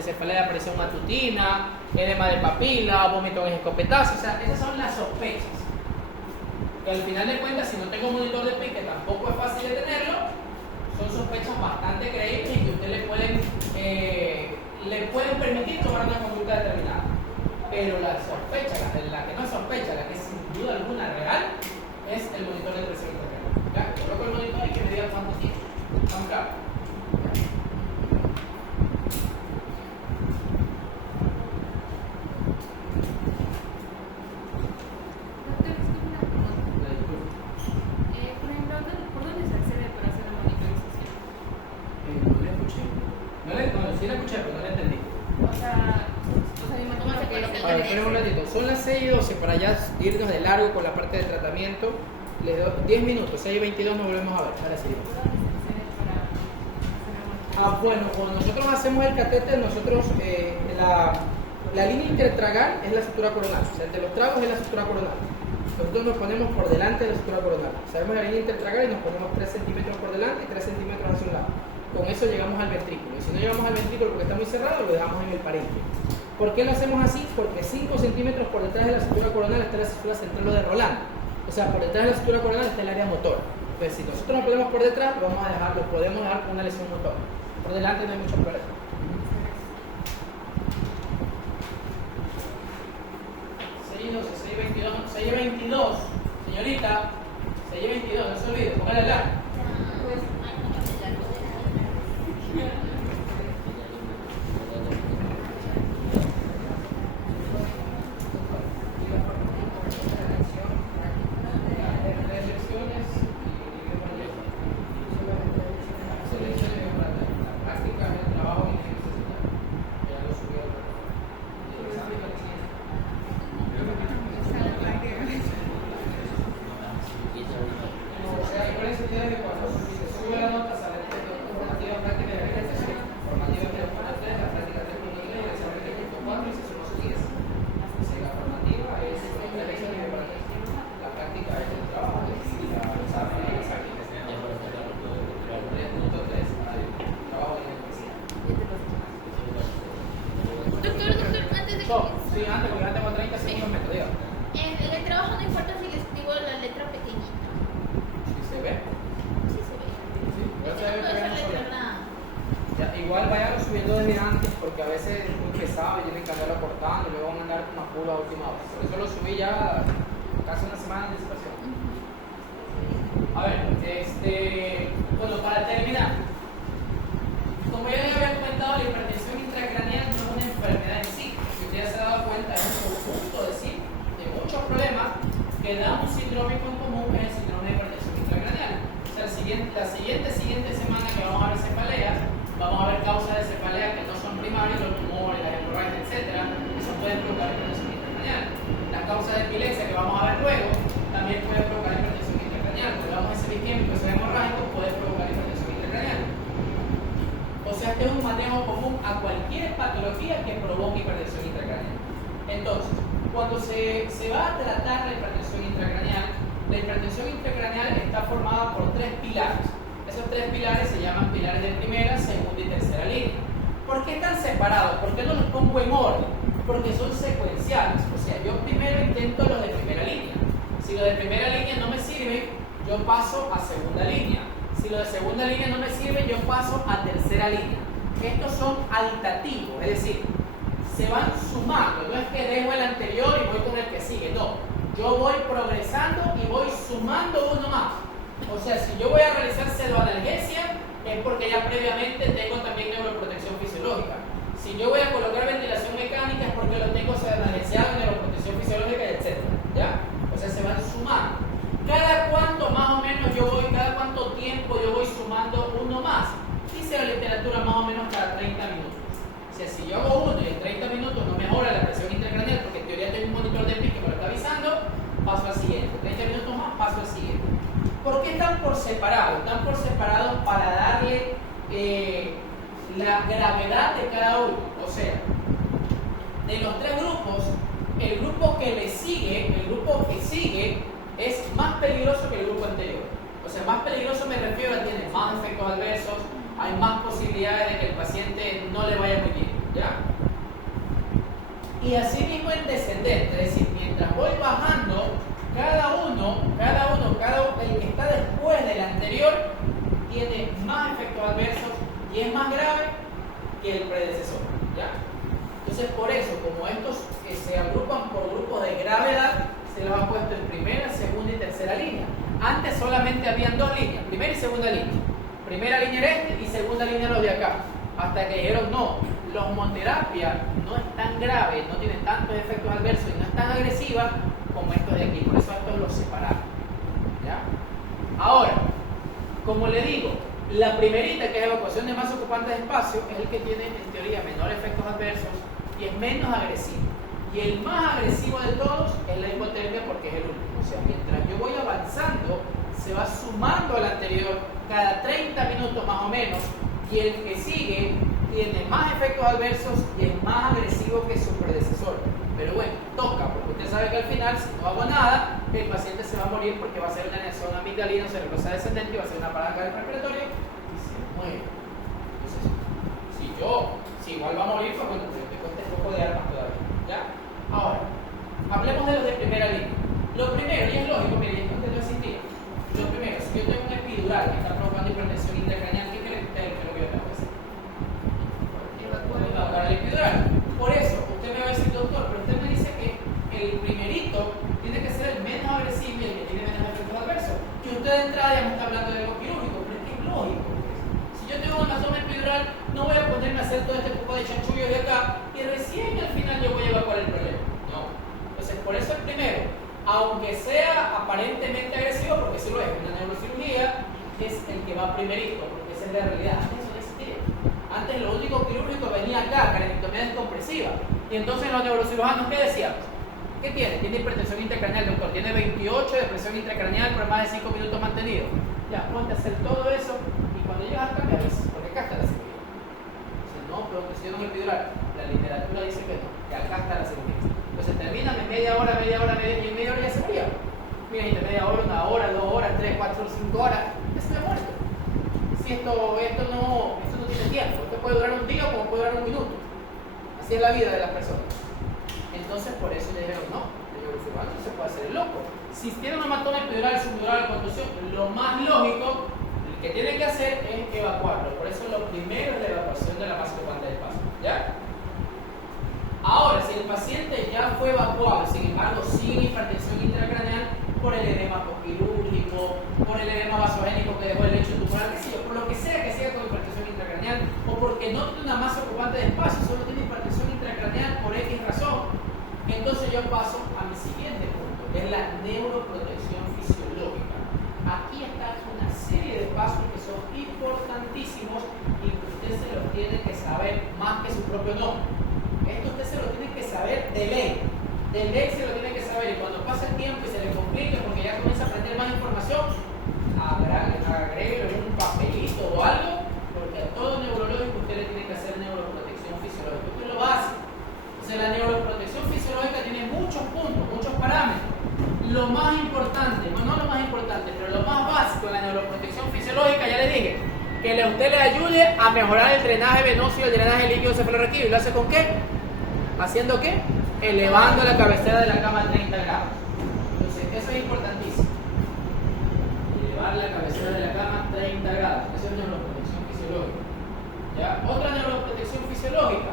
cefalea de aparición matutina, edema de papila, vómito en escopetazo. O sea, esas son las sospechas. Que al final de cuentas, si no tengo monitor de PIC, que tampoco es fácil de tenerlo, son sospechas bastante creíbles y que usted le pueden permitir tomar una conducta determinada. Pero la sospecha, la que no es sospecha, la que es sin duda alguna real, es el monitor de presión intracraneal. Ya, coloco el monitor y que me diga cuánto tiene. ¿Estamos claros? Sí la escuché, pero no la entendí. A ver, esperen un ratito. Son las 6:12 para ya irnos de largo con la parte de tratamiento. Les doy 10 minutos, 6:22 nos volvemos a ver. Ahora sí. Bueno, cuando nosotros hacemos el catéter, nosotros la línea intertragal es la sutura coronal. O sea, el de los tragos es la sutura coronal. Nosotros nos ponemos por delante de la sutura coronal. Sabemos la línea intertragal y nos ponemos 3 centímetros por delante y 3 centímetros hacia un lado. Con eso llegamos al ventrículo. Y si no llegamos al ventrículo porque está muy cerrado, lo dejamos en el parénquima. ¿Por qué lo hacemos así? Porque 5 centímetros por detrás de la sutura coronal está la sutura central de Roland. O sea, por detrás de la sutura coronal está el área motor. Entonces, si nosotros nos ponemos por detrás, lo podemos dejar con una lesión motor. Por delante no hay mucho problema. 6:22, señorita. 6:22, no se olvide, póngale el like. Sí, antes, porque ya tengo 30 segundos, me diga. En el trabajo no importa si le escribo la letra pequeñita. ¿Sí se ve? Sí se ve. Sí, ya se ve que esa no se letra ve. nada. Ya, igual vayan subiendo desde antes, porque a veces es muy pesado y tienen que andarlo cortando y luego van a andar con una pula a última hora. Por eso lo subí ya casi una semana de anticipación. A ver, bueno, para terminar, como ya les había comentado, la hipertensión intracraneal no es una enfermedad en sí. Si usted ya se ha dado cuenta, es un conjunto de muchos problemas que dan un síndrome en común, que es el síndrome de hipertensión intracraneal. O sea, la siguiente semana que vamos a ver cefaleas, vamos a ver causas de cefalea que no son primarias, los tumores, las hemorragias, etc. Eso puede provocar hipertensión intracraneal. Las causas de epilepsia que vamos a ver luego también pueden provocar hipertensión intracraneal. Cuando vamos a ese isquémico, ese hemorrágico puede provocar hipertensión intracraneal. O sea, este es un manejo común a cualquier patología que provoque hipertensión intracraneal. Entonces, cuando se va a tratar la hipertensión intracraneal está formada por 3 pilares. Esos 3 pilares se llaman pilares de primera, segunda y tercera línea. ¿Por qué están separados? ¿Por qué no los pongo en orden? Porque son secuenciales. O sea, yo primero intento los de primera línea. Si los de primera línea no me sirven, yo paso a segunda línea. Si los de segunda línea no me sirven, yo paso a tercera línea. Estos son aditativos, es decir, se van sumando. No es que dejo el anterior y voy con el que sigue, no. Yo voy progresando y voy sumando uno más. O sea, si yo voy a realizar pseudoanalgesia, es porque ya previamente tengo también neuroprotección fisiológica. Si yo voy a colocar ventilación mecánica, es porque lo tengo pseudoanalgesiado, neuroprotección fisiológica, etc. ¿Ya? O sea, se van sumando. Cada cuánto más o menos cada cuánto tiempo yo voy sumando uno más. Dice la literatura más o menos cada 30 minutos. O sea, si yo hago uno y en 30 minutos no mejora la presión intracraneal, porque en teoría tengo un monitor de PIC que me lo está avisando, paso al siguiente. 30 minutos más, paso al siguiente. ¿Por qué están por separado? Están por separado para darle la gravedad de cada uno. O sea, de los 3 grupos, el grupo que sigue es más peligroso que el grupo anterior. O Entonces, más peligroso me refiero a tiene más efectos adversos, hay más posibilidades de que el paciente no le vaya muy bien, ¿ya? Y así mismo en descendente, es decir, mientras voy bajando, el que está después del anterior tiene más efectos adversos y es más grave que el predecesor, ¿ya? Entonces, por eso, como estos se agrupan por grupos de gravedad, se los ha puesto en primera, segunda y tercera línea. Antes solamente habían dos líneas, primera y segunda línea. Primera línea era este y segunda línea los de acá. Hasta que dijeron, no, la hormonoterapia no es tan grave, no tiene tantos efectos adversos y no es tan agresiva como estos de aquí. Por eso estos los separaron, ¿ya? Ahora, como le digo, la primerita, que es evacuación de masa ocupante de espacio, es el que tiene en teoría menores efectos adversos y es menos agresivo. Y el más agresivo de todos es la hipotermia porque es el último. O sea, mientras yo voy avanzando, se va sumando al anterior cada 30 minutos más o menos, y el que sigue tiene más efectos adversos y es más agresivo que su predecesor. Pero bueno, toca, porque usted sabe que al final, si no hago nada, el paciente se va a morir porque va a ser una inyección amigdalina, cerebrosa descendente, y va a ser una parada cardiorrespiratoria y se muere. Entonces, si igual va a morir, pues bueno, te cuesta un poco de armas todavía, ¿ya? Ahora, hablemos de los de primera línea. Lo primero, y es lógico, mire, esto usted no existía. Lo primero, si yo tengo un epidural que está provocando hipertensión intracraneal, ¿qué cree usted que es lo que yo tengo que hacer? Evacuar el epidural. Por eso, usted me va a decir, doctor, pero usted me dice que el primerito tiene que ser el menos agresivo y el que tiene menos efectos adversos. Que usted de entrada ya me está hablando de algo quirúrgico, pero es que es lógico. Si yo tengo un hematoma epidural, no voy a ponerme a hacer todo este poco de chanchullo de acá y recién al final yo voy a evacuar el problema. No. Entonces, por eso el primero, aunque sea aparentemente agresivo, porque si lo es, una neurocirugía, es el que va primerito, porque esa es la realidad. Antes eso no existía. Antes lo único quirúrgico venía acá, carenectomía descompresiva. Y entonces los neurocirujanos, ¿qué decíamos? ¿Qué tiene? Tiene hipertensión intracraneal, doctor. Tiene 28 de presión intracraneal por más de 5 minutos mantenido. Ya, ponte a hacer todo eso y cuando llegas acá me avisas, porque acá está la cirugía. Dice, no, pero que si yo no me epidural, la literatura dice que no, que acá está la cirugía. Entonces termina en media hora, y en media hora ya se murió. Mira, entre media hora, 1 hora, 2 horas, 3, 4, 5 horas, ya se le ha muerto. Si esto no tiene tiempo, esto puede durar un día como puede durar un minuto. Así es la vida de las personas. Entonces por eso le dijeron, no, no se puede hacer el loco. Si tiene una hematoma epidural, subdural, contusión, lo más lógico, el que tiene que hacer es evacuarlo. Por eso lo primero es la evacuación de la masa ocupante del espacio, ¿ya? Ahora, si el paciente ya fue evacuado, sin embargo sigue hipertensión intracraneal por el edema postquirúrgico, por el edema vasogénico que dejó el lecho tubular, qué sé yo, por lo que sea que siga con hipertensión intracraneal, o porque no tiene una masa ocupante de espacio, solo tiene hipertensión intracraneal por X razón, entonces yo paso a mi siguiente punto, que es la neuroprotección fisiológica. Aquí está una serie de pasos que son importantísimos y que usted se los tiene que saber más que su propio nombre. Esto usted se lo tiene que saber de ley. De ley se lo tiene que saber, y cuando pasa el tiempo y se le complica porque ya comienza a aprender más información, agréguelo en un papelito o algo, porque a todo neurológico usted le tiene que hacer neuroprotección fisiológica. Usted lo hace. Entonces la neuroprotección fisiológica tiene muchos puntos, muchos parámetros. Lo más importante, bueno, no lo más importante, pero lo más básico de la neuroprotección fisiológica, ya le dije, que usted le ayude a mejorar el drenaje venoso y el drenaje líquido cefalorraquídeo. ¿Y lo hace con qué? ¿Haciendo qué? Elevando la cabecera de la cama a 30 grados. Entonces, eso es importantísimo. Elevar la cabecera de la cama a 30 grados. Eso es neuroprotección fisiológica. ¿Ya? Otra neuroprotección fisiológica.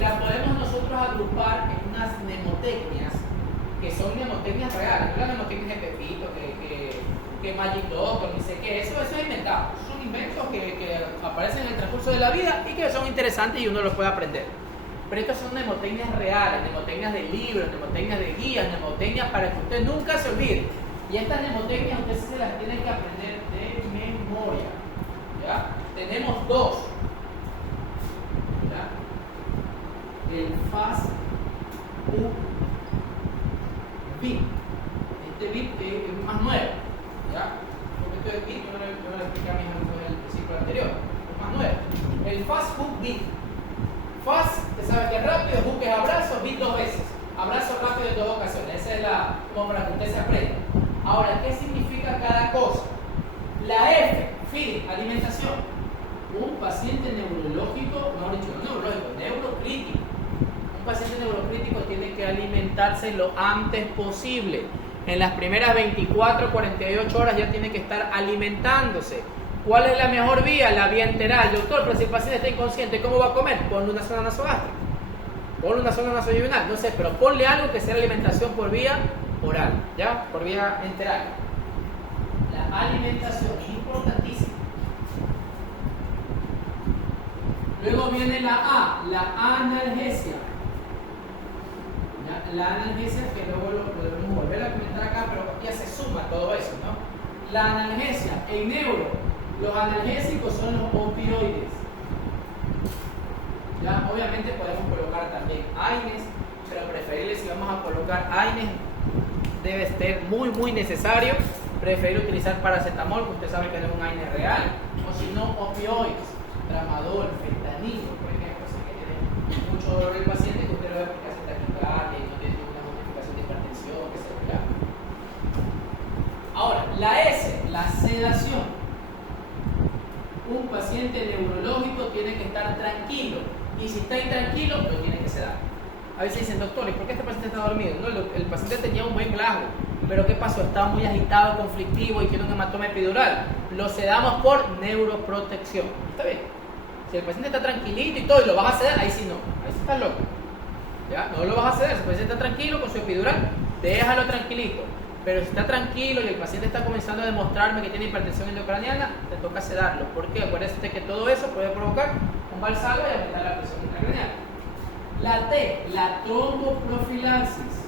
La podemos nosotros agrupar en unas mnemotecnias, que son mnemotecnias reales. No las mnemotecnias de Pepito, que Magic Doctor, ni sé qué. Eso es inventado. Son inventos que aparecen en el transcurso de la vida y que son interesantes y uno los puede aprender. Pero estas son mnemotecnias reales, mnemotecnias de libros, mnemotecnias de guías, mnemotecnias para que usted nunca se olvide. Y estas mnemotecnias usted se las tiene que aprender de memoria. ¿Ya? Tenemos dos. ¿Ya? El FAST BIP. Este BIP es más nuevo. ¿Ya? Porque esto es BIP, yo me lo expliqué a mis alumnos en el ciclo anterior. Es más nuevo. El FAST BIP. FAST, usted sabe que es rápido, hook es abrazo, BIP 2 veces. Abrazo rápido en 2 ocasiones. Esa es como para que usted se aprenda. Ahora, ¿qué significa cada cosa? neurocrítico tiene que alimentarse lo antes posible. En las primeras 24, 48 horas ya tiene que estar alimentándose. ¿Cuál es la mejor vía? La vía enteral. Doctor, pero si el paciente está inconsciente, ¿cómo va a comer? Ponle una zona nasogástrica. Ponle una zona nasoyunal. No sé, pero ponle algo que sea la alimentación por vía oral, ¿ya? Por vía enteral. La alimentación es importantísima. Luego viene la A, la analgesia. ¿Ya? La analgesia, que luego lo debemos volver a comentar acá, pero ya se suma todo eso, ¿no? La analgesia, en neuro, los analgésicos son los opioides. Ya, obviamente podemos colocar también AINES, pero preferible si vamos a colocar AINES debe ser muy necesario. Preferir utilizar paracetamol, que usted sabe que no es un AINES real, o si no opioides, tramadol, fentanilo, por ejemplo, si tiene mucho dolor el paciente, que usted lo ve porque hace taquicardia y no tiene ninguna modificación de hipertensión, que se vea. Ahora, la S, la sedación. Un paciente neurológico tiene que estar tranquilo, y si está intranquilo, lo tiene que sedar. A veces dicen, doctor, ¿y por qué este paciente está dormido? No, el paciente tenía un buen glajo, pero ¿qué pasó? Estaba muy agitado, conflictivo y tiene un hematoma epidural. Lo sedamos por neuroprotección. ¿Está bien? Si el paciente está tranquilito y todo y lo vas a sedar, ahí sí no. Ahí sí estás loco. ¿Ya? No lo vas a sedar. Si el paciente está tranquilo con su epidural, déjalo tranquilito. Pero si está tranquilo y el paciente está comenzando a demostrarme que tiene hipertensión endocraniana, te toca sedarlo. ¿Por qué? Acuérdense que todo eso puede provocar un valsalva y aumentar la presión intracraneal. La T, la tromboprofilaxis.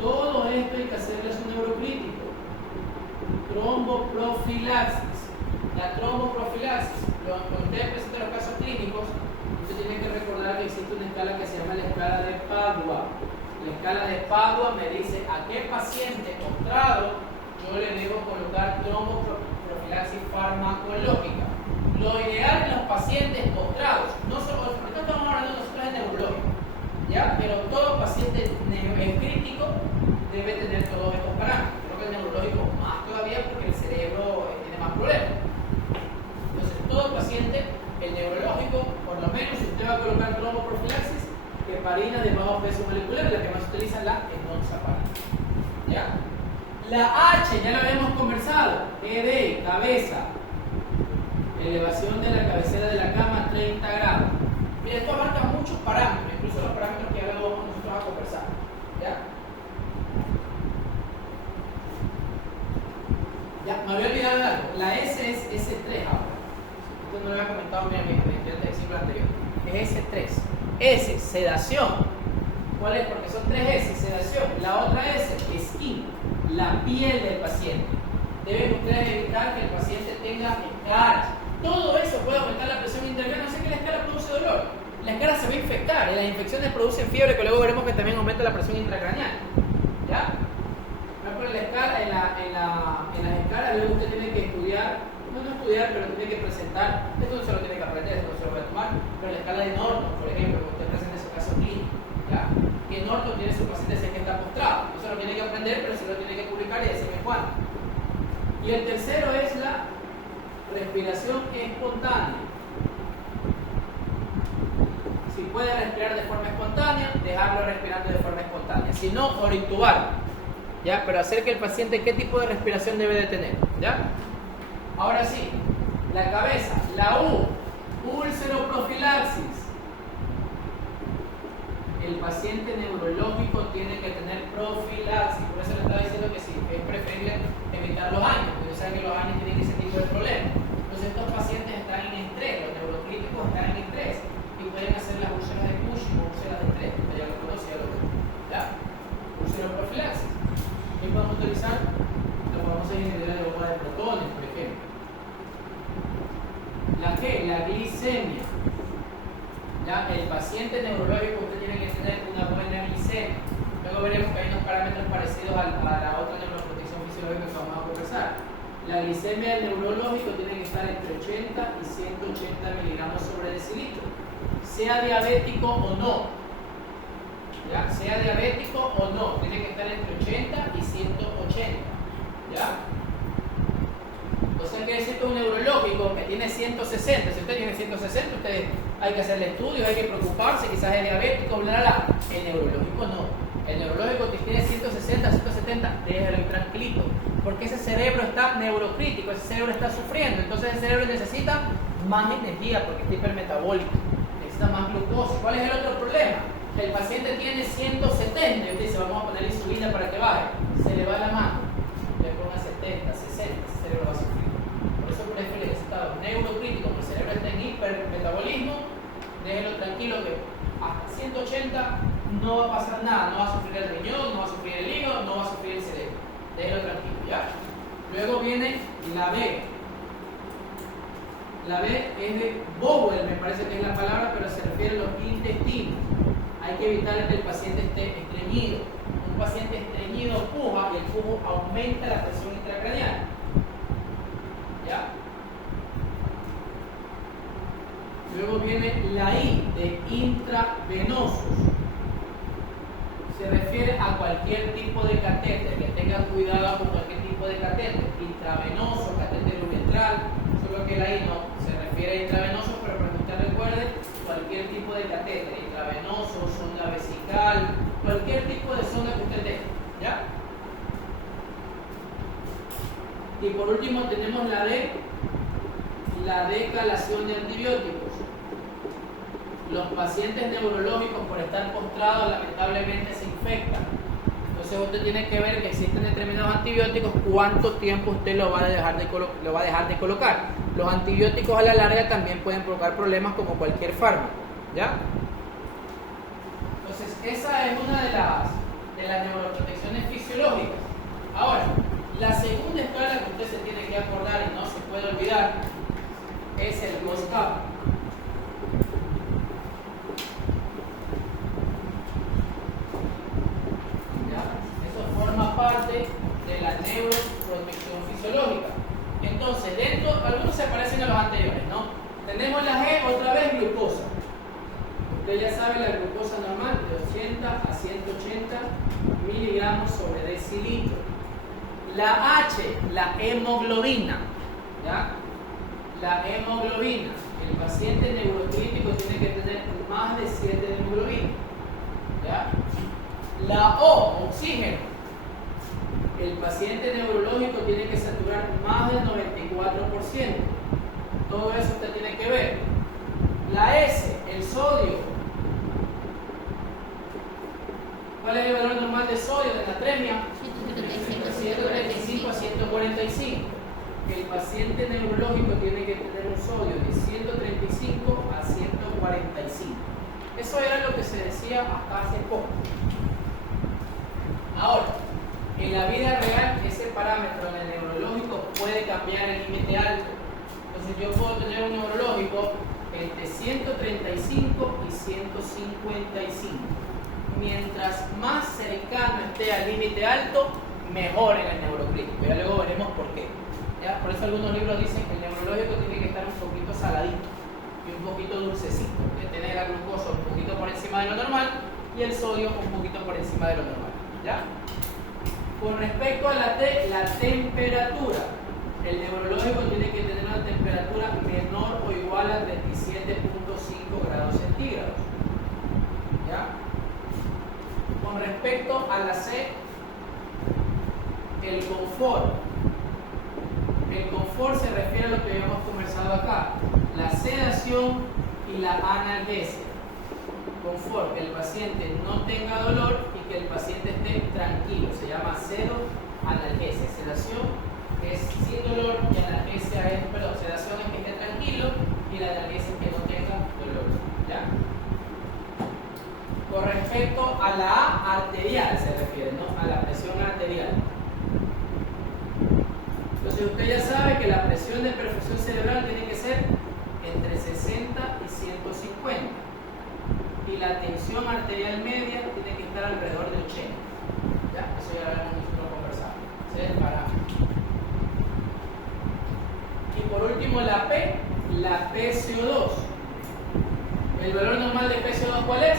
Todo esto hay que hacerle a su neurocrítico. Tromboprofilaxis. La tromboprofilaxis, cuando usted presenta los casos clínicos, usted tiene que recordar que existe una escala que se llama la escala de Padua. La escala de Padua me dice a qué paciente postrado yo le debo colocar tromboprofilaxis farmacológica. Lo ideal en los pacientes postrados, no solo, ahorita estamos hablando nosotros de neurológico, ¿ya? Pero todo paciente crítico debe tener todos estos parámetros. Creo que el neurológico más todavía porque el cerebro tiene más problemas. Entonces, todo paciente, el neurológico, por lo menos si usted va a colocar tromboprofilaxis, heparina de bajo peso molecular, la que más se utiliza la enoxaparina. ¿Ya? La H, ya lo habíamos conversado, ED, cabeza. Elevación de la cabecera de la cama 30 grados. Mira, esto abarca muchos parámetros, incluso los parámetros que ahora vamos nosotros a conversar. ¿Ya? Ya, me había olvidado de algo. La S es S3 ahora. Esto no lo había comentado bien en el ciclo anterior. Es S3. S, sedación. ¿Cuál es? Porque son tres S, sedación. La otra S, skin, la piel del paciente. Deben ustedes evitar que el paciente tenga escaras. Todo eso puede aumentar la presión intracraneal. No sé que la escara produce dolor. La escara se va a infectar y las infecciones producen fiebre, que luego veremos que también aumenta la presión intracraneal. ¿Ya? Por ejemplo, en las escaras luego usted tiene que estudiar, no estudiar, pero tiene que presentar. Esto no se lo tiene que aprender, esto no se lo va a tomar. Pero la escala de Norton, por ejemplo, que usted presenta su caso clínico. ¿Ya? Que Norton tiene su paciente que está postrado. No se lo tiene que aprender, pero se lo tiene que publicar y decirme cuándo. Y el tercero es la respiración espontánea. Si puede respirar de forma espontánea, dejarlo respirando de forma espontánea. Si no, orintubar. ¿Ya? Pero hacer que el paciente, ¿qué tipo de respiración debe de tener? ¿Ya? Ahora sí, la cabeza, la U, úlceroprofilaxis. El paciente neurológico tiene que tener profilaxis. Por eso le estaba diciendo que sí, es preferible evitar los años, porque saben que los años tienen ese tipo de problemas. Entonces estos pacientes están en estrés, los neurocríticos están en estrés y pueden hacer las úlceras de Cushing o úlceras de estrés. Ya lo conoce, ya lo conoce. ¿Ya? Úlceroprofilaxis. ¿Qué podemos utilizar? Lo podemos hacer inhibidores de bomba de protones, por ejemplo. La G, la glicemia. ¿Ya? El paciente neurológico usted tiene que tener una buena glicemia. Luego veremos que hay unos parámetros parecidos a la otra neuroprotección fisiológica que vamos a conversar. La glicemia del neurológico tiene que estar entre 80 y 180 miligramos sobre decilitro. Sea diabético o no. ¿Ya? Sea diabético o no, tiene que estar entre 80 y 180. ¿Ya? O sea, quiere decir que un neurológico que tiene 160, si usted tiene 160, usted hay que hacerle estudios, hay que preocuparse, quizás es diabético, bla, bla, bla. El neurológico no. El neurológico que tiene 160, 170, déjalo tranquilito, porque ese cerebro está neurocrítico, ese cerebro está sufriendo, entonces el cerebro necesita más energía porque está hipermetabólico, necesita más glucosa. ¿Cuál es el otro problema? El paciente tiene 170 y usted dice, vamos a poner insulina para que baje, se le va la mano, le ponga 70, 60, ese cerebro va a sufrir. Por eso prefiero el estado neurocrítico, como el cerebro está en hipermetabolismo, déjelo tranquilo que hasta 180 no va a pasar nada, no va a sufrir el riñón, no va a sufrir el hígado, no va a sufrir el cerebro. Déjelo tranquilo, ¿ya? Luego viene la B. La B es de Bowel, me parece que es la palabra, pero se refiere a los intestinos. Hay que evitar que el paciente esté estreñido. Un paciente estreñido puja y el pujo aumenta la presión intracraneal. ¿Ya? Luego viene la I de intravenosos. Se refiere a cualquier tipo de catéter, que tengan cuidado con cualquier tipo de catéter, intravenoso, catéter uretral, solo que la I no se refiere a intravenoso, pero para que usted recuerde, cualquier tipo de catéter, intravenoso, sonda vesical, cualquier tipo de sonda que usted tenga, ¿ya? Y por último tenemos la D, la decalación de antibióticos. Los pacientes neurológicos, por estar postrados, lamentablemente se infectan. Entonces usted tiene que ver que existen determinados antibióticos, cuánto tiempo usted lo va a dejar de colocar. Los antibióticos a la larga también pueden provocar problemas como cualquier fármaco, ¿ya? Entonces esa es una de las neuroprotecciones fisiológicas. Ahora, la segunda escala que usted se tiene que acordar y no se puede olvidar es el GOSCAP. Parte de la neuroprotección fisiológica. Entonces, algunos se parecen a los anteriores, ¿no? Tenemos la G, otra vez glucosa. Usted ya sabe la glucosa normal de 80 a 180 miligramos sobre decilitro. La H, la hemoglobina, ¿ya? La hemoglobina. El paciente neurocrítico tiene que tener más de 7 de hemoglobina, ¿ya? La O, oxígeno. El paciente neurológico tiene que saturar más del 94%. Todo eso usted tiene que ver. La S, el sodio. ¿Cuál es el valor normal de sodio de natremia? 135 a 145. El paciente neurológico tiene que tener un sodio de 135 a 145. Eso era lo que se decía hasta hace poco. Ahora, en la vida real, ese parámetro en el neurológico puede cambiar el límite alto. Entonces, yo puedo tener un neurológico entre 135 y 155. Mientras más cercano esté al límite alto, mejor en el neurocrítico. Ya luego veremos por qué. ¿Ya? Por eso algunos libros dicen que el neurológico tiene que estar un poquito saladito y un poquito dulcecito. Que tener la glucosa un poquito por encima de lo normal y el sodio un poquito por encima de lo normal. ¿Ya? Con respecto a la T, la temperatura. El neurológico tiene que tener una temperatura menor o igual a 37.5 grados centígrados. ¿Ya? Con respecto a la C, el confort. El confort se refiere a lo que habíamos conversado acá, la sedación y la analgesia. Confort, que el paciente no tenga dolor y que el paciente esté tranquilo, se llama sedoanalgesia. Sedación es sin dolor y analgesia es, sedación es que esté tranquilo y la analgesia es que no tenga dolor. ¿Ya? Con respecto a la A, arterial se refiere, ¿no? A la presión arterial. Entonces usted ya sabe que la presión de perfusión cerebral tiene que ser entre 60 y 150 y la tensión arterial media tiene que estar alrededor de 80. ¿Ya? Eso ya lo hemos conversado. Ese es el parámetro. Y por último la P, la PCO2. ¿El valor normal de PCO2 cuál es?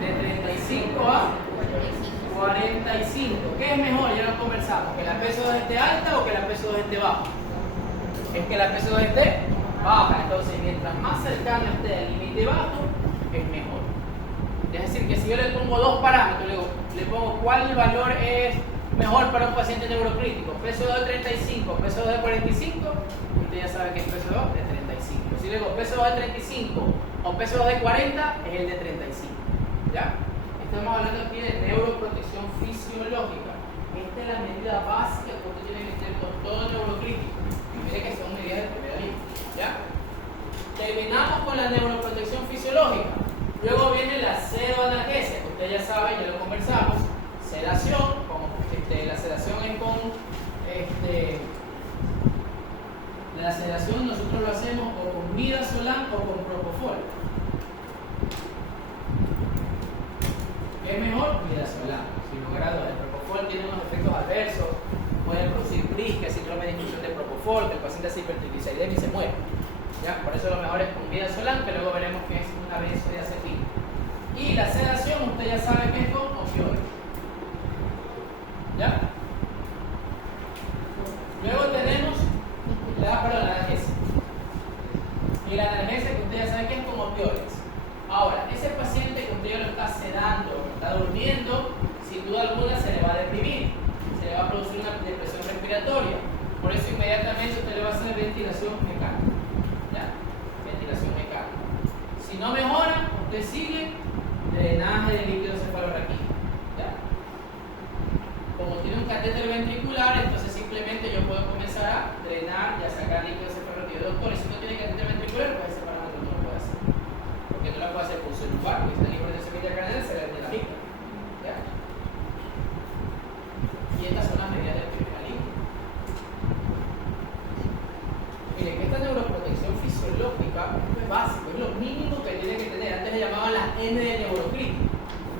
De 35 a 45. ¿Qué es mejor? Ya lo conversamos. ¿Que la PCO2 esté alta o que la PCO2 esté baja? Es que la PCO2 esté baja. Entonces, mientras más cercano esté al límite bajo, es mejor. Es decir, que si yo le pongo dos parámetros, le pongo cuál valor es mejor para un paciente neurocrítico, PSO2 de 35, PSO2 de 45, usted ya sabe que es PSO2 de 35. Si le digo PSO2 de 35 o PSO2 de 40, es el de 35. ¿Ya? Estamos hablando aquí de neuroprotección fisiológica. Esta es la medida básica que usted tiene que tener con todo neurocrítico. Y mire que son medidas de primera línea. ¿Ya? Terminamos con la neuroprotección fisiológica. Luego viene la seroanalgesia, que usted ya sabe, ya lo conversamos. Sedación, como la sedación es con la sedación nosotros lo hacemos o con midazolam o con propofol. ¿Qué es mejor? Midazolam, sin lugar a dudas. El propofol tiene unos efectos adversos, puede producir brisca, síndrome de difusión de propofol, que el paciente hace hipertrigliceriemia y se muere. ¿Ya? Por eso lo mejor es con midazolam, que luego veremos que es una benzodiazepina. Y la sedación, usted ya sabe que es con opioides. ¿Ya? Luego tenemos la analgesia. Y la analgesia que usted ya sabe que es con opioides. Ahora, ese paciente que usted ya lo está sedando, está durmiendo, sin duda alguna se le va a deprimir, se le va a producir una depresión respiratoria. Por eso inmediatamente usted le va a hacer ventilación mecánica. ¿Ya? Ventilación mecánica. Si no mejora, usted sigue drenaje de líquido cefalorraquídeo. ¿Ya? Como tiene un catéter ventricular, entonces simplemente yo puedo comenzar a drenar y a sacar líquido cefalorraquídeo. Doctor, si no tiene catéter ventricular, pues ese parámetro no lo puede hacer. Porque no lo puede hacer pulso lumbar, porque si está libre de semilla craneal, se le de la pica. ¿Ya? Y estas son las medidas de primera línea. Miren, que esta neuroprotección fisiológica es básico, es lo mínimo que tiene que tener. Antes le llamaban las N de neurocrítico,